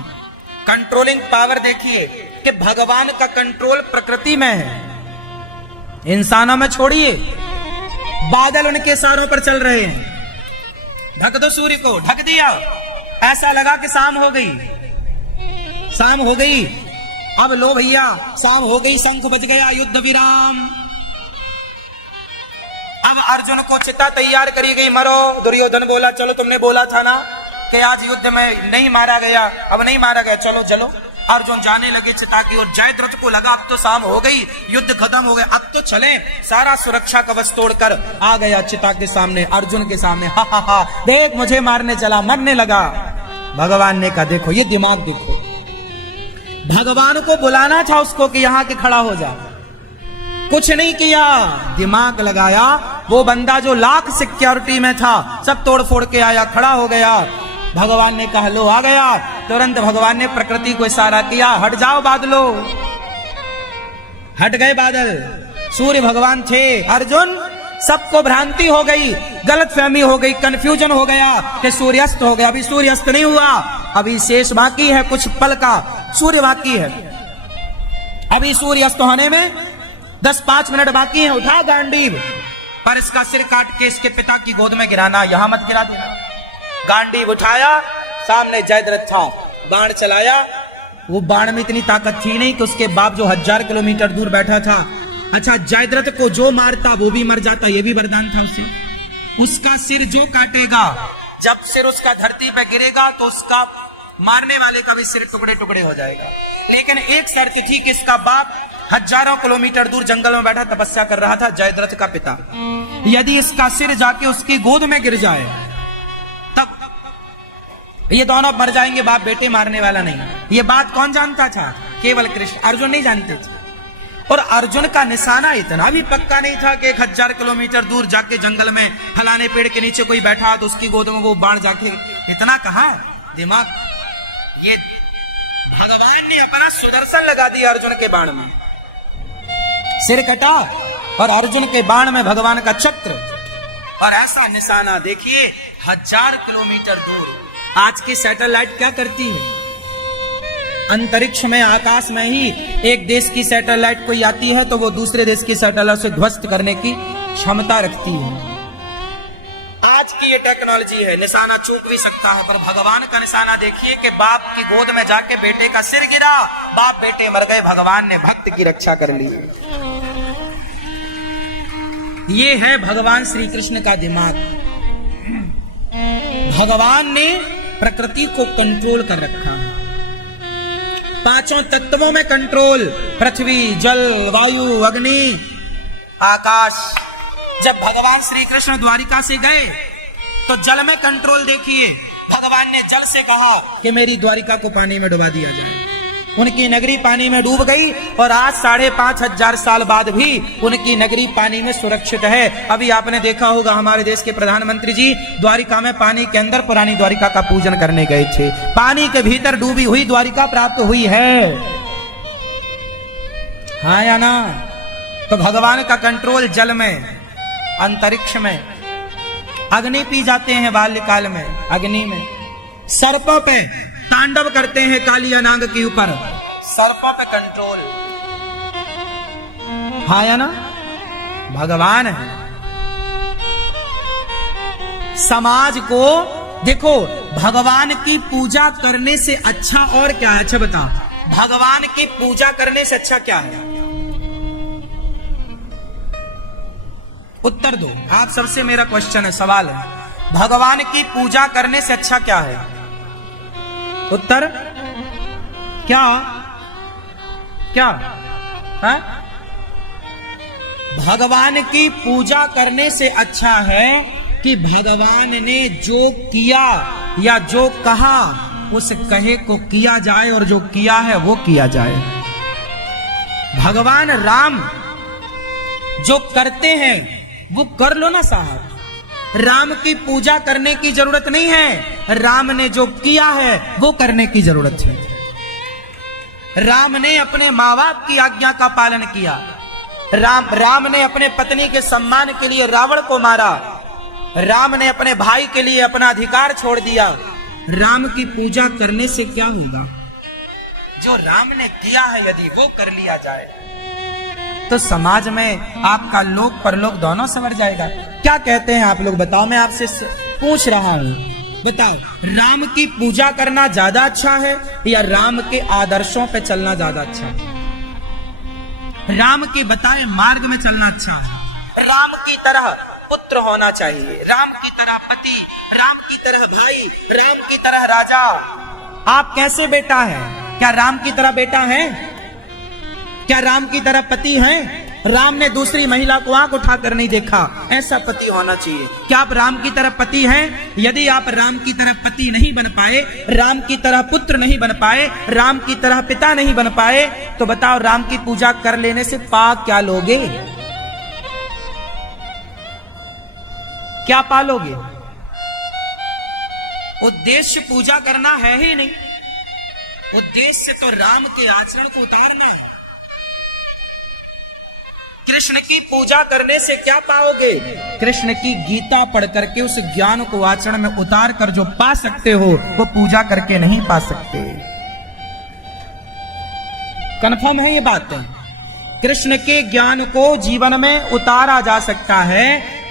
कंट्रोलिंग पावर देखिए कि भगवान का कंट्रोल प्रकृति में है, इंसानों में छोड़िए। बादल उनके इशारों पर चल रहे हैं। ढक दो सूर्य को, ढक दिया। ऐसा लगा कि शाम हो गई, शाम हो गई। अब लो भैया, शाम हो गई, शंख बज गया, युद्ध विराम। अब अर्जुन को चिता तैयार करी गई, मरो। दुर्योधन बोला चलो, तुमने बोला था ना कि आज युद्ध में नहीं मारा गया, अब नहीं मारा गया, चलो चलो। अर्जुन जाने लगे चिता की ओर। जयद्रथ को लगा अब तो शाम हो गई, युद्ध खत्म हो गया, अब तो चले। सारा सुरक्षा कवच तोड़कर आ गया चिता के सामने, अर्जुन के सामने। हा हा हा, देख मुझे मारने चला, मरने लगा। भगवान ने कहा देखो, ये दिमाग देखो। भगवान को बुलाना था उसको कि यहां के खड़ा हो जा, कुछ नहीं किया, दिमाग लगाया। वो बंदा जो लाख सिक्योरिटी में था, सब तोड़ फोड़ के आया, खड़ा हो गया। भगवान ने कहा लो आ गया। तुरंत भगवान ने प्रकृति को इशारा किया, हट जाओ बादलों। हट गए बादल। सूर्य भगवान थे। अर्जुन, सबको भ्रांति हो गई, गलतफहमी हो गई, कंफ्यूजन हो गया कि सूर्यास्त हो गया। अभी सूर्यास्त नहीं हुआ, अभी शेष बाकी है, कुछ पल का सूर्य बाकी है। अभी सूर्यास्त होने में 10-5 मिनट बाकी है। उठा गांडीव, पर इसका सिर काट के इसके पिता की गोद में गिराना, यहां मत गिरा देना। गांडीव उठाया, सामने जयद्रथ था, बाण चलाया। वो बाण में इतनी ताकत थी नहीं कि उसके बाप जो 1000 किलोमीटर दूर बैठा था, अच्छा जयद्रथ को जो मारता वो भी मर जाता, ये भी वरदान था उसे। उसका सिर जो काटेगा, जब सिर उसका धरती पे गिरेगा तो उसका मारने वाले का भी सिर टुकड़े टुकड़े हो जाएगा। लेकिन एक शर्त थी कि इसका बाप हजारों किलोमीटर दूर जंगल में बैठा तपस्या कर रहा था जयद्रथ का पिता। यदि इसका सिर जाके उसकी गोद में गिर जाए तब ये दोनों मर जाएंगे, बाप बेटे मारने वाला नहीं। ये बात कौन जानता था? केवल कृष्ण, अर्जुन नहीं जानते थे। और अर्जुन का निशाना इतना भी पक्का नहीं था कि 1000 किलोमीटर दूर जाके जंगल में फलाने पेड़ के नीचे कोई बैठा तो उसकी गोद में वो बाण जाके, इतना कहा दिमाग। ये भगवान ने अपना सुदर्शन लगा दिया अर्जुन के बाण में, सिर कटा और अर्जुन के बाण में भगवान का चक्र, और ऐसा निशाना देखिए 1000 किलोमीटर दूर। आज की सैटेलाइट क्या करती है? अंतरिक्ष में, आकाश में ही एक देश की सैटेलाइट कोई आती है तो वो दूसरे देश की सैटेलाइट से ध्वस्त करने की क्षमता रखती है। आज की ये टेक्नोलॉजी है, निशाना चूक भी सकता है, पर भगवान का निशाना देखिए कि बाप की गोद में जाके बेटे का सिर गिरा, बाप बेटे मर गए, भगवान ने भक्त की रक्षा कर ली। ये है भगवान श्री कृष्ण का दिमाग। भगवान ने प्रकृति को कंट्रोल कर रखा है, 5 तत्वों में कंट्रोल, पृथ्वी, जल, वायु, अग्नि, आकाश। जब भगवान श्री कृष्ण द्वारिका से गए तो जल में कंट्रोल देखिए, भगवान ने जल से कहा कि मेरी द्वारिका को पानी में डुबा दिया जाए। उनकी नगरी पानी में डूब गई और आज 5500 साल बाद भी उनकी नगरी पानी में सुरक्षित है। अभी आपने देखा होगा हमारे देश के प्रधानमंत्री जी द्वारिका में पानी के अंदर पुरानी द्वारिका का पूजन करने गए थे। पानी के भीतर डूबी हुई द्वारिका प्राप्त हुई है, हाँ या ना? तो भगवान का कंट्रोल जल में, अंतरिक्ष में। अग्नि पी जाते हैं बाल्यकाल में, अग्नि में। सर्पों पे तांडव करते हैं कालिया नाग के ऊपर, सर्पों पे कंट्रोल, हाँ या ना? भगवान है। समाज को देखो, भगवान की पूजा करने से अच्छा और क्या है? अच्छा बताओ, भगवान की पूजा करने से अच्छा क्या है? उत्तर दो, आप सबसे मेरा क्वेश्चन है, सवाल है, भगवान की पूजा करने से अच्छा क्या है? उत्तर क्या? क्या है? भगवान की पूजा करने से अच्छा है कि भगवान ने जो किया या जो कहा उस कहे को किया जाए और जो किया है वो किया जाए। भगवान राम जो करते हैं वो कर लो ना साहब, राम की पूजा करने की जरूरत नहीं है, राम ने जो किया है वो करने की जरूरत है। राम ने अपने माँ बाप की आज्ञा का पालन किया, राम ने अपने पत्नी के सम्मान के लिए रावण को मारा, राम ने अपने भाई के लिए अपना अधिकार छोड़ दिया। राम की पूजा करने से क्या होगा? जो राम ने किया है यदि वो कर लिया जाए तो समाज में आपका लोक परलोक दोनों संवर जाएगा। क्या कहते हैं आप लोग बताओ? मैं आपसे पूछ रहा हूं, बताओ, राम की पूजा करना ज्यादा अच्छा है या राम के आदर्शों पे चलना ज्यादा अच्छा है? राम के बताए मार्ग में चलना अच्छा है। राम की तरह पुत्र होना चाहिए, राम की तरह पति, राम की तरह भाई, राम की तरह राजा। आप कैसे बेटा है? क्या राम की तरह बेटा है? क्या राम की तरह पति हैं? राम ने दूसरी महिला को आंख उठाकर नहीं देखा, ऐसा पति होना चाहिए। क्या आप राम की तरह पति हैं? यदि आप राम की तरह पति नहीं बन पाए, राम की तरह पुत्र नहीं बन पाए, राम की तरह पिता नहीं बन पाए, तो बताओ राम की पूजा कर लेने से पाप क्या लोगे? क्या पालोगे? उद्देश्य पूजा करना है ही नहीं, उद्देश्य तो राम के आचरण को उतारना है। कृष्ण की पूजा करने से क्या पाओगे? कृष्ण की गीता पढ़ करके उस ज्ञान को आचरण में उतार कर जो पा सकते हो वो पूजा करके नहीं पा सकते। कन्फर्म है ये बात? कृष्ण के ज्ञान को जीवन में उतारा जा सकता है।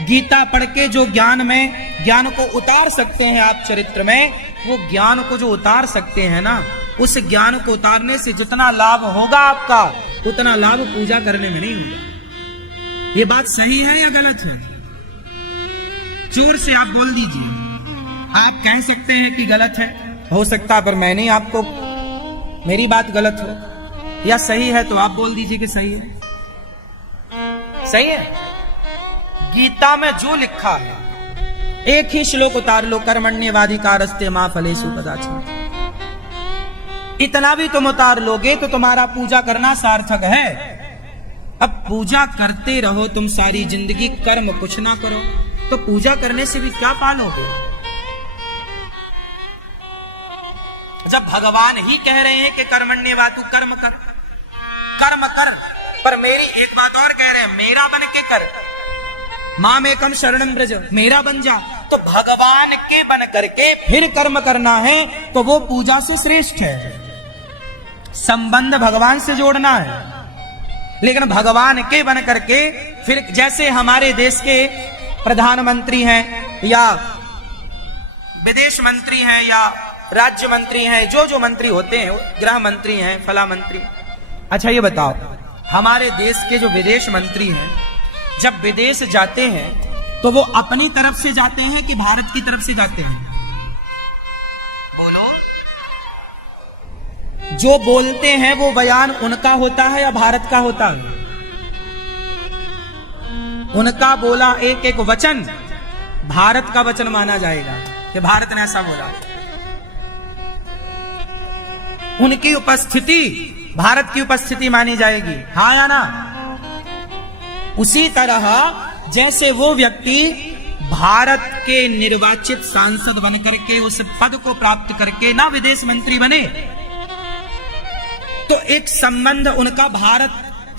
गीता पढ़ के जो ज्ञान को उतार सकते हैं आप चरित्र में, वो ज्ञान को जो उतार सकते हैं ना, उस ज्ञान को उतारने से जितना लाभ होगा आपका, उतना लाभ पूजा करने में नहीं होगा। ये बात सही है या गलत है? जोर से आप बोल दीजिए। आप कह सकते हैं कि गलत है, हो सकता है, पर मैं नहीं, आपको मेरी बात गलत हो। या सही है तो आप बोल दीजिए कि सही है। सही है। गीता में जो लिखा है, एक ही श्लोक उतार लो, कर्मण्येवाधिकारस्ते मा फलेषु कदाचन। इतना भी तुम उतार लोगे तो तुम्हारा पूजा करना सार्थक है। अब पूजा करते रहो तुम सारी जिंदगी, कर्म कुछ ना करो, तो पूजा करने से भी क्या पालोगे? जब भगवान ही कह रहे हैं कि कर्मण्येवातु, कर्म कर, कर्म कर, पर मेरी एक बात और कह रहे हैं, मेरा बन के कर, मामेकम शरणम ब्रज, मेरा बन जा। तो भगवान के बन करके फिर कर्म करना है तो वो पूजा से श्रेष्ठ है। संबंध भगवान से जोड़ना है, लेकिन भगवान के बन करके फिर, जैसे हमारे देश के प्रधानमंत्री हैं या विदेश मंत्री हैं या राज्य मंत्री हैं, जो मंत्री होते हैं, गृह मंत्री हैं, फला मंत्री। अच्छा ये बताओ, हमारे देश के जो विदेश मंत्री हैं जब विदेश जाते हैं तो वो अपनी तरफ से जाते हैं कि भारत की तरफ से जाते हैं? बोलो। जो बोलते हैं वो बयान उनका होता है या भारत का होता है? उनका बोला एक एक वचन भारत का वचन माना जाएगा कि भारत ने ऐसा बोला। उनकी उपस्थिति भारत की उपस्थिति मानी जाएगी, हाँ या ना? उसी तरह जैसे वो व्यक्ति भारत के निर्वाचित सांसद बनकर के उस पद को प्राप्त करके ना विदेश मंत्री बने, तो एक संबंध उनका भारत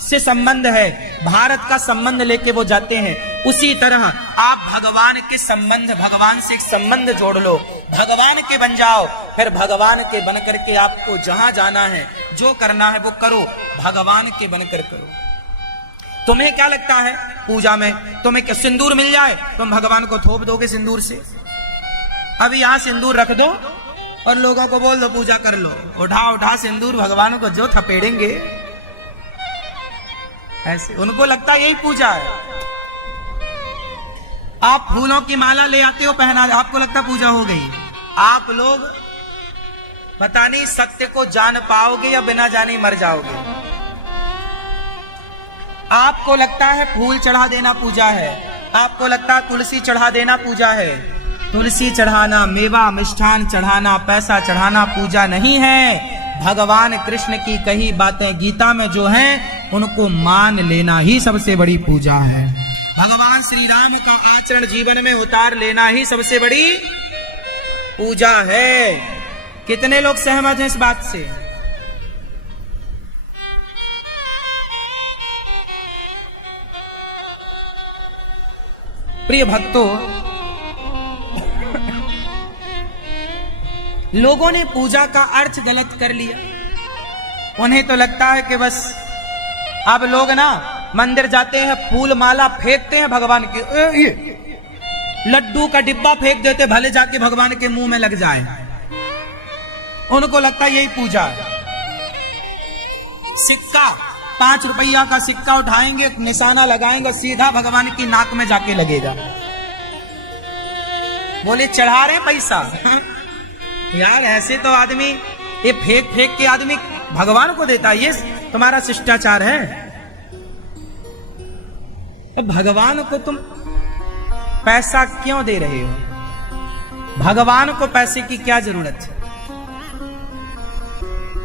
से संबंध है, भारत का संबंध लेके वो जाते हैं। उसी तरह आप भगवान के संबंध, भगवान से एक संबंध जोड़ लो, भगवान के बन जाओ, फिर भगवान के बन करके आपको जहां जाना है, जो करना है वो करो, भगवान के बनकर करो। तुम्हें क्या लगता है पूजा में, तुम्हें क्या सिंदूर मिल जाए तुम भगवान को थोप दोगे सिंदूर से? अभी यहां सिंदूर रख दो और लोगों को बोल दो पूजा कर लो, उठा उठा सिंदूर भगवान को जो थपेड़ेंगे, ऐसे उनको लगता यही पूजा है। आप फूलों की माला ले आते हो, पहना, आपको लगता पूजा हो गई। आप लोग पता नहीं सत्य को जान पाओगे या बिना जाने मर जाओगे। आपको लगता है फूल चढ़ा देना पूजा है, आपको लगता है तुलसी चढ़ा देना पूजा है। तुलसी चढ़ाना, मेवा मिष्ठान चढ़ाना, पैसा चढ़ाना पूजा नहीं है। भगवान कृष्ण की कही बातें गीता में जो हैं उनको मान लेना ही सबसे बड़ी पूजा है। भगवान श्री राम का आचरण जीवन में उतार लेना ही सबसे बड़ी पूजा है। कितने लोग सहमत हैं इस बात से? प्रिय भक्तों, लोगों ने पूजा का अर्थ गलत कर लिया। उन्हें तो लगता है कि बस अब लोग ना मंदिर जाते हैं, फूल माला फेंकते हैं भगवान के, लड्डू का डिब्बा फेंक देते, भले जाके भगवान के मुंह में लग जाए। उनको लगता है यही पूजा है। सिक्का, 5 रुपया का सिक्का उठाएंगे, निशाना लगाएंगे, सीधा भगवान की नाक में जाके लगेगा। बोले चढ़ा रहे पैसा। यार ऐसे तो आदमी ये फेंक फेंक के आदमी भगवान को देता है, ये तुम्हारा शिष्टाचार है? भगवान को तुम पैसा क्यों दे रहे हो? भगवान को पैसे की क्या जरूरत है?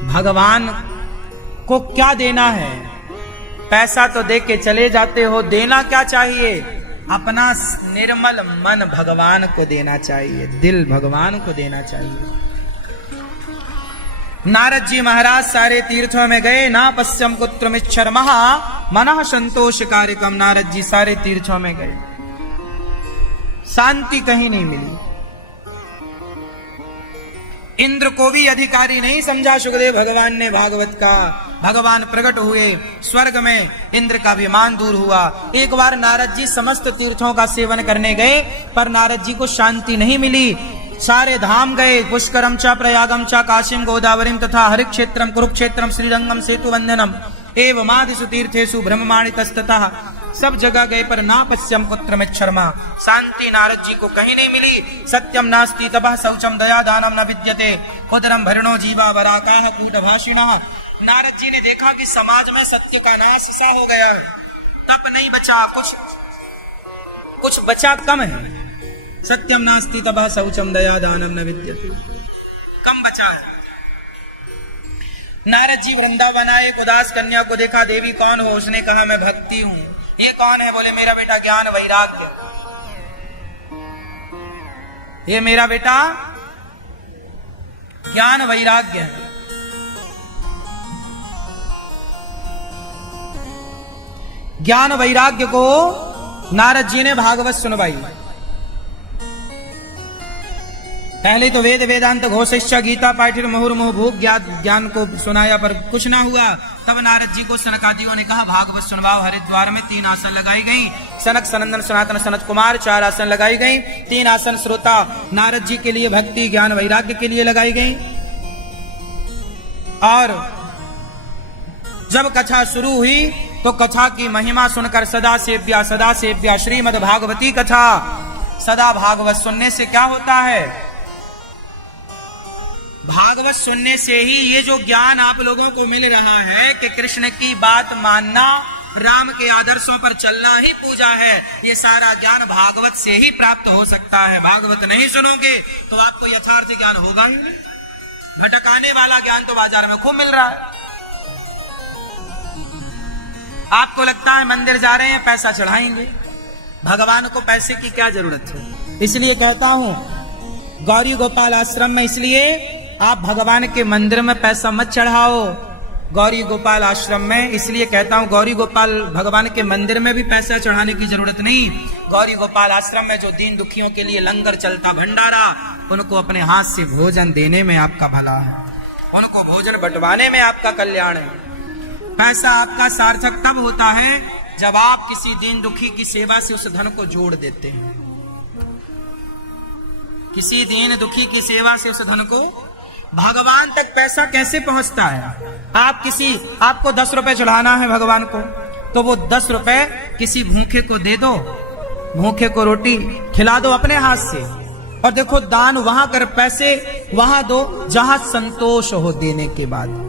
भगवान को क्या देना है? पैसा तो दे के चले जाते हो, देना क्या चाहिए? अपना निर्मल मन भगवान को देना चाहिए, दिल भगवान को देना चाहिए। नारद जी महाराज सारे तीर्थों में गए, ना पश्यम कुत्रमिच्छर महा मनः संतोष कार्यकम। नारद जी सारे तीर्थों में गए, शांति कहीं नहीं मिली। इंद्र को भी अधिकारी नहीं समझा सुखदेव भगवान ने भागवत का। भगवान प्रकट हुए, स्वर्ग में इंद्र का विमान दूर हुआ। एक बार नारद जी समस्त तीर्थों का सेवन करने गए, पर नारद जी को शांति नहीं मिली। सारे धाम गए, पुष्करम च प्रयागम च काशीम गोदावरीम तथा हरिक्षेत्रम कुरुक्षेत्रम श्रीरंगम सेतु वंदनम एवमादिषु तीर्थेषु ब्रह्ममाणि तस्ततः। सब जगह गए पर ना पश्यम कुत्रमिच्छर्मा, शांति नारद जी को कहीं नहीं मिली। सत्यम नास्ति तपः शौचम दया दानम न विद्यते, उदरम भरणो जीवा वराकाः कूटभाषिणः। नारद जी ने देखा कि समाज में सत्य का नाश सा हो गया है, तप नहीं बचा, कुछ बचा कम है। सत्यम नास्ति तपः शौचम दया दानम न विद्यते, कम बचा है। नारद जी वृंदावन आए, एक उदास कन्या को देखा, देवी कौन हो? उसने कहा मैं भक्ति हूं। ये कौन है? बोले मेरा बेटा ज्ञान वैराग्य। ये मेरा बेटा ज्ञान वैराग्य है। ज्ञान वैराग्य को नारद जी ने भागवत सुनवाई। पहले तो वेद वेदांत घोषिष्य गीता पाठिर मुहुर्मुहु भूख ज्ञान को सुनाया, पर कुछ ना हुआ। तब नारद जी को सनकादियों ने कहा भागवत सुनवाओ। हरिद्वार में 3 आसन लगाई गई, सनक सनंदन सनातन सनत कुमार 4 आसन लगाई गई। 3 आसन श्रोता नारद जी के लिए भक्ति ज्ञान वैराग्य के लिए लगाई गई। और जब कथा शुरू हुई तो कथा की महिमा सुनकर सदा सेव्या श्रीमद् भागवती कथा। सदा भागवत सुनने से क्या होता है? भागवत सुनने से ही ये जो ज्ञान आप लोगों को मिल रहा है कि कृष्ण की बात मानना, राम के आदर्शों पर चलना ही पूजा है, ये सारा ज्ञान भागवत से ही प्राप्त हो सकता है। भागवत नहीं सुनोगे तो आपको यथार्थ ज्ञान होगा ही नहीं। भटकाने वाला ज्ञान तो बाजार में खूब मिल रहा है। आपको लगता है मंदिर जा रहे हैं पैसा चढ़ाएंगे, भगवान को पैसे की क्या जरूरत है? इसलिए कहता हूं गौरी गोपाल आश्रम में, इसलिए आप भगवान के मंदिर में पैसा मत चढ़ाओ। गौरी गोपाल आश्रम में इसलिए कहता हूं गौरी गोपाल भगवान के मंदिर में भी पैसा चढ़ाने की जरूरत नहीं। गौरी गोपाल आश्रम में जो दीन दुखियों के लिए लंगर चलता, भंडारा, उनको अपने हाथ से भोजन देने में आपका भला है, उनको भोजन बंटवाने में आपका कल्याण है। पैसा आपका सार्थक तब होता है जब आप किसी दीन दुखी की सेवा से उस धन को जोड़ देते हैं। किसी दीन दुखी की सेवा से उस धन को, भगवान तक पैसा कैसे पहुंचता है? आपको 10 रुपए चढ़ाना है भगवान को, तो वो 10 रुपए किसी भूखे को दे दो, भूखे को रोटी खिला दो अपने हाथ से। और देखो दान वहां कर, पैसे वहां दो जहां संतोष हो, देने के बाद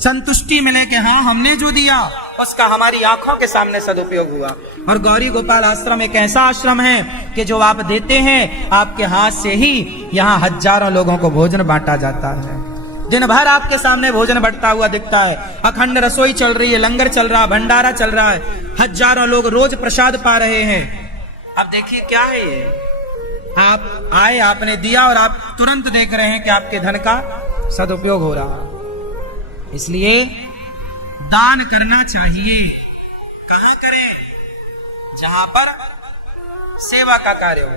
संतुष्टि मिले कि हाँ हमने जो दिया उसका हमारी आंखों के सामने सदुपयोग हुआ। और गौरी गोपाल आश्रम एक ऐसा आश्रम है कि जो आप देते हैं आपके हाथ से ही यहाँ हजारों लोगों को भोजन बांटा जाता है। दिन भर आपके सामने भोजन बढ़ता हुआ दिखता है, अखंड रसोई चल रही है, लंगर चल रहा, भंडारा चल रहा है, हजारों लोग रोज प्रसाद पा रहे हैं। अब देखिए क्या है ये, आप आए, आपने दिया और आप तुरंत देख रहे हैं कि आपके धन का सदुपयोग हो रहा है। इसलिए दान करना चाहिए। कहां करें? जहां पर सेवा का कार्य हो।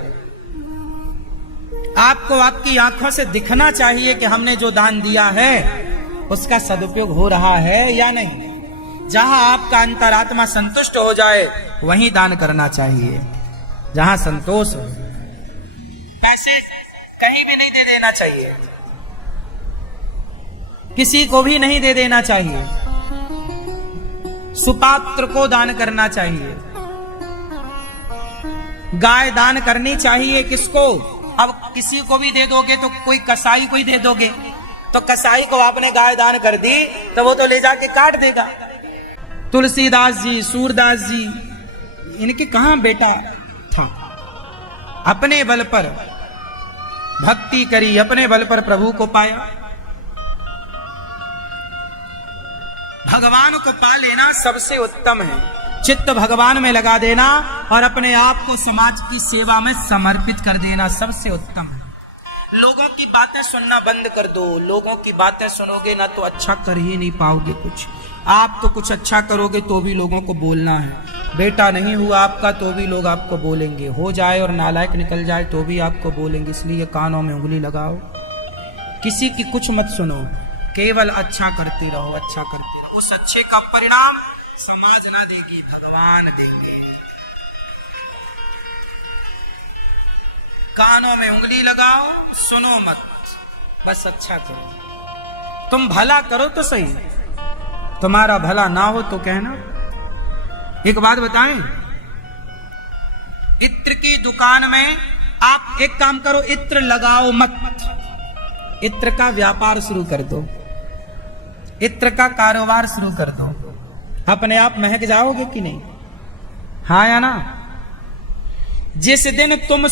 आपको आपकी आंखों से दिखना चाहिए कि हमने जो दान दिया है उसका सदुपयोग हो रहा है या नहीं। जहां आपका अंतरात्मा संतुष्ट हो जाए वहीं दान करना चाहिए, जहां संतोष हो। पैसे कहीं भी नहीं दे देना चाहिए, किसी को भी नहीं दे देना चाहिए। सुपात्र को दान करना चाहिए। गाय दान करनी चाहिए। किसको? अब किसी को भी दे दोगे तो कोई कसाई को ही दे दोगे, तो कसाई को आपने गाय दान कर दी तो वो तो ले जाके काट देगा। तुलसीदास जी, सूरदास जी, इनके कहां बेटा था? अपने बल पर भक्ति करी, अपने बल पर प्रभु को पाया। भगवान को पा लेना सबसे उत्तम है। चित्त भगवान में लगा देना और अपने आप को समाज की सेवा में समर्पित कर देना सबसे उत्तम है। लोगों की बातें सुनना बंद कर दो। लोगों की बातें सुनोगे ना तो अच्छा कर ही नहीं पाओगे कुछ। आप तो कुछ अच्छा करोगे तो भी लोगों को बोलना है। बेटा नहीं हुआ आपका तो भी लोग आपको बोलेंगे, हो जाए और नालायक निकल जाए तो भी आपको बोलेंगे। इसलिए कानों में उंगली लगाओ, किसी की कुछ मत सुनो, केवल अच्छा करते रहो, अच्छा करते रहो। उस अच्छे का परिणाम समाज ना देगी, भगवान देंगे। कानों में उंगली लगाओ, सुनो मत, बस अच्छा करो। तुम भला करो तो सही, तुम्हारा भला ना हो तो कहना। एक बात बताएं, इत्र की दुकान में आप एक काम करो, इत्र लगाओ मत, इत्र का व्यापार शुरू कर दो। इत्र का कारोबार शुरू कर दो, अपने आप महक जाओगे कि नहीं? हाँ या ना? जिस दिन तुम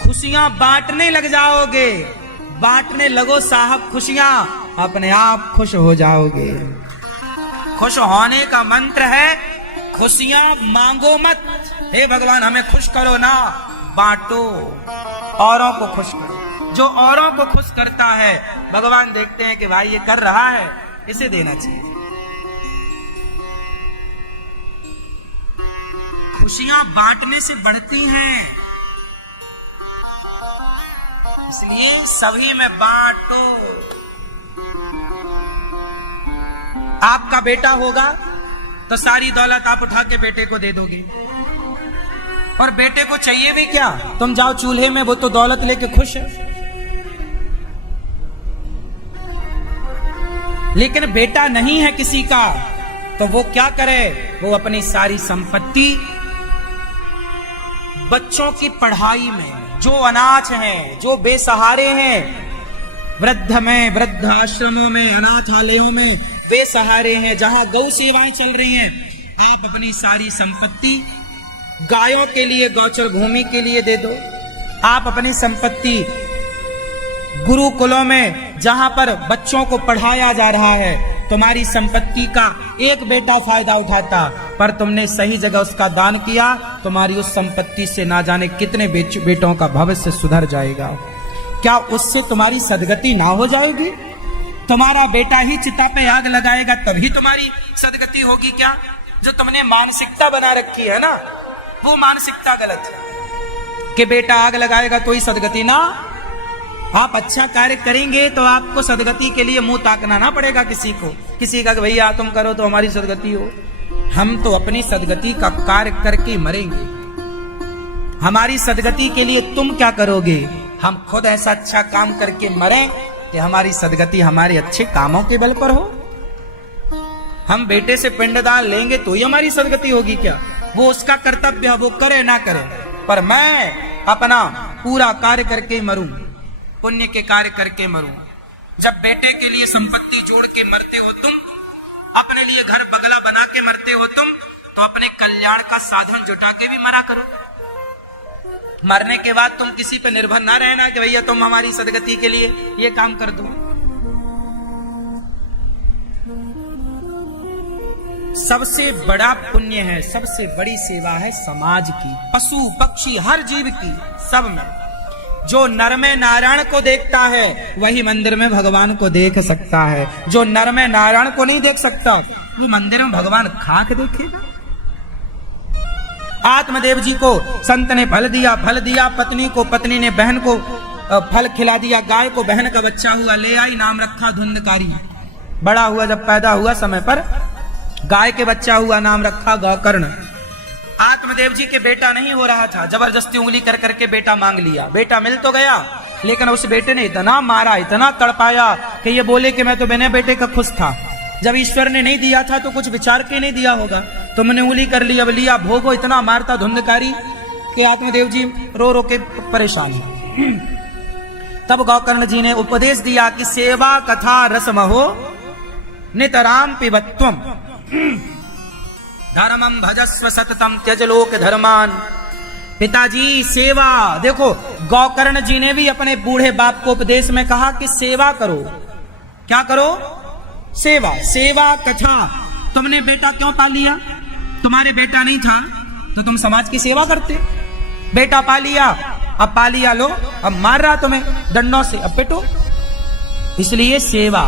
खुशियां बांटने लग जाओगे, बांटने लगो साहब खुशियां, अपने आप खुश हो जाओगे। खुश होने का मंत्र है खुशियां मांगो मत, हे भगवान हमें खुश करो ना, बांटो, औरों को खुश करो। जो औरों को खुश करता है भगवान देखते हैं कि भाई ये कर रहा है, इसे देना चाहिए। खुशियां बांटने से बढ़ती हैं, इसलिए सभी में बांटो। आपका बेटा होगा तो सारी दौलत आप उठा के बेटे को दे दोगे, और बेटे को चाहिए भी क्या? तुम जाओ चूल्हे में, वो तो दौलत लेके खुश है। लेकिन बेटा नहीं है किसी का, तो वो क्या करे? वो अपनी सारी संपत्ति बच्चों की पढ़ाई में, जो अनाथ हैं, जो बेसहारे हैं, वृद्ध में, वृद्ध आश्रमों में, अनाथालयों में बेसहारे हैं, जहां गौ सेवाएं चल रही हैं, आप अपनी सारी संपत्ति गायों के लिए, गौचर भूमि के लिए दे दो। आप अपनी संपत्ति गुरुकुलों में, जहां पर बच्चों को पढ़ाया जा रहा है, तुम्हारी संपत्ति का एक बेटा फायदा उठाता, पर तुमने सही जगह उसका दान किया, तुम्हारी उस संपत्ति से ना जाने कितने बेटों का भविष्य सुधर जाएगा। क्या उससे तुम्हारी सदगति ना हो जाएगी? तुम्हारा बेटा ही चिता पे आग लगाएगा तभी तुम्हारी सदगति होगी क्या? जो तुमने मानसिकता बना रखी है ना, वो मानसिकता गलत है कि बेटा आग लगाएगा तो ही सदगति ना। आप अच्छा कार्य करेंगे तो आपको सदगति के लिए मुंह ताकना ना पड़ेगा किसी को, किसी का भैया तुम करो तो हमारी सदगति हो। हम तो अपनी सदगति का कार्य करके मरेंगे। हमारी सदगति के लिए तुम क्या करोगे? हम खुद ऐसा अच्छा काम करके मरें कि हमारी सदगति हमारे अच्छे कामों के बल पर हो। हम बेटे से पिंडदान लेंगे तो ही हमारी सदगति होगी क्या? वो उसका कर्तव्य है, वो करे ना करे, पर मैं अपना पूरा कार्य करके मरूं, पुण्य के कार्य करके मरूं। जब बेटे के लिए संपत्ति जोड़ के मरते हो तुम, अपने लिए घर बंगला बना के मरते हो तुम, तो अपने कल्याण का साधन जुटा के भी मरा करो। मरने के बाद तुम किसी पे निर्भर ना रहना कि भैया तुम हमारी सदगति के लिए ये काम कर दो। सबसे बड़ा पुण्य है, सबसे बड़ी सेवा है समाज की, पशु पक्षी हर जीव की, सब में। जो नर में नारायण को देखता है वही मंदिर में भगवान को देख सकता है। जो नर में नारायण को नहीं देख सकता वो मंदिर में भगवान खाक देखेगा। आत्मदेव जी को संत ने फल दिया, पत्नी को, पत्नी ने बहन को फल खिला दिया, गाय को बहन का बच्चा हुआ, ले आई, नाम रखा धुंधकारी। बड़ा हुआ, जब पैदा हुआ समय पर गाय के बच्चा हुआ, नाम रखा गौकर्ण। आत्मदेव जी के बेटा नहीं हो रहा था, जबरदस्ती उंगली कर करके बेटा मांग लिया। बेटा मिल तो गया, लेकिन उस बेटे ने इतना मारा, इतना तड़पाया कि ये बोले कि मैं तो बिना बेटे का खुश था। जब ईश्वर ने नहीं दिया था तो कुछ विचार के नहीं दिया होगा, तुमने उंगली कर ली, अब लिया भोगो। इतना मारता धुंधकारी कि आत्मदेव जी रो रो के परेशान है। तब गौकर्ण जी ने उपदेश दिया कि सेवा कथा रसमहो नितराम पिबत्वम धर्मम भजस्व सततम त्यज लोक धर्मान। पिताजी सेवा, देखो गौकर्ण जी ने भी अपने बूढ़े बाप को उपदेश में कहा कि सेवा करो। क्या करो? सेवा। सेवा कथा। तुमने बेटा क्यों पा लिया? तुम्हारे बेटा नहीं था तो तुम समाज की सेवा करते। बेटा पा लिया, अब पा लिया, लो अब मार रहा तुम्हें डंडों से, अब पिटो। इसलिए सेवा।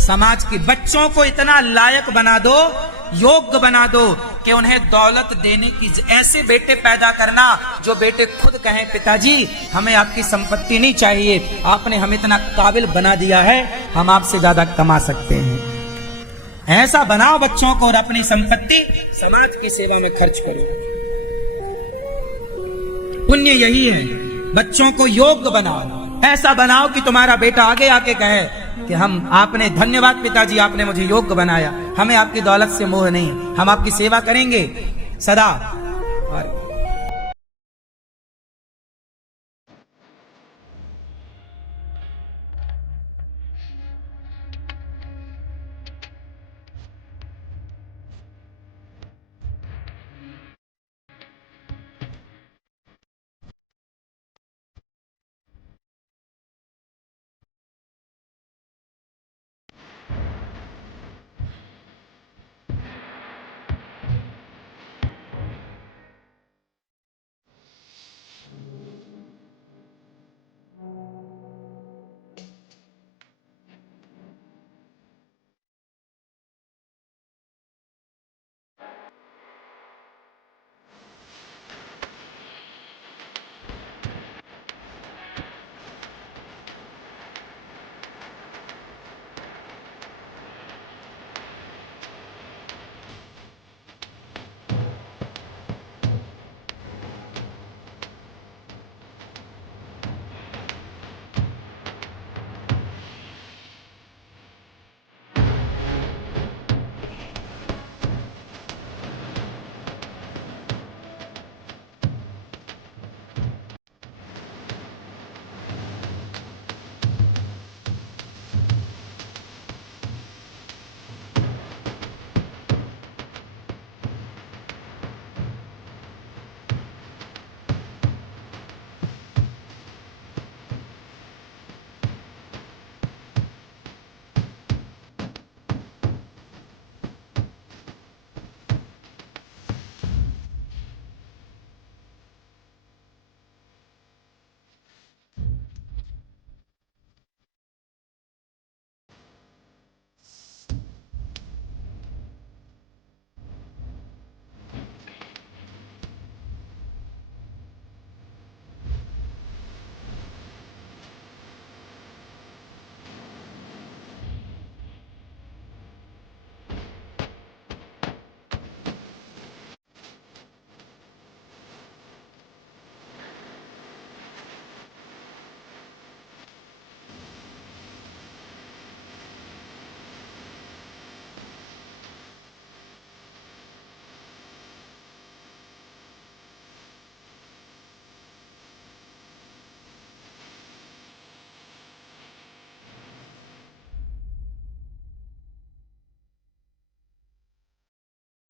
समाज के बच्चों को इतना लायक बना दो, योग्य बना दो कि उन्हें दौलत देने की, ऐसे बेटे पैदा करना जो बेटे खुद कहें पिताजी हमें आपकी संपत्ति नहीं चाहिए, आपने हमें इतना काबिल बना दिया है, हम आपसे ज्यादा कमा सकते हैं। ऐसा बनाओ बच्चों को और अपनी संपत्ति समाज की सेवा में खर्च करो। पुण्य यही है, बच्चों को योग्य बनाओ। ऐसा बनाओ कि तुम्हारा बेटा आगे आके कहे कि हम, आपने, धन्यवाद पिताजी आपने मुझे योग्य बनाया, हमें आपकी दौलत से मोह नहीं, हम आपकी सेवा करेंगे सदा।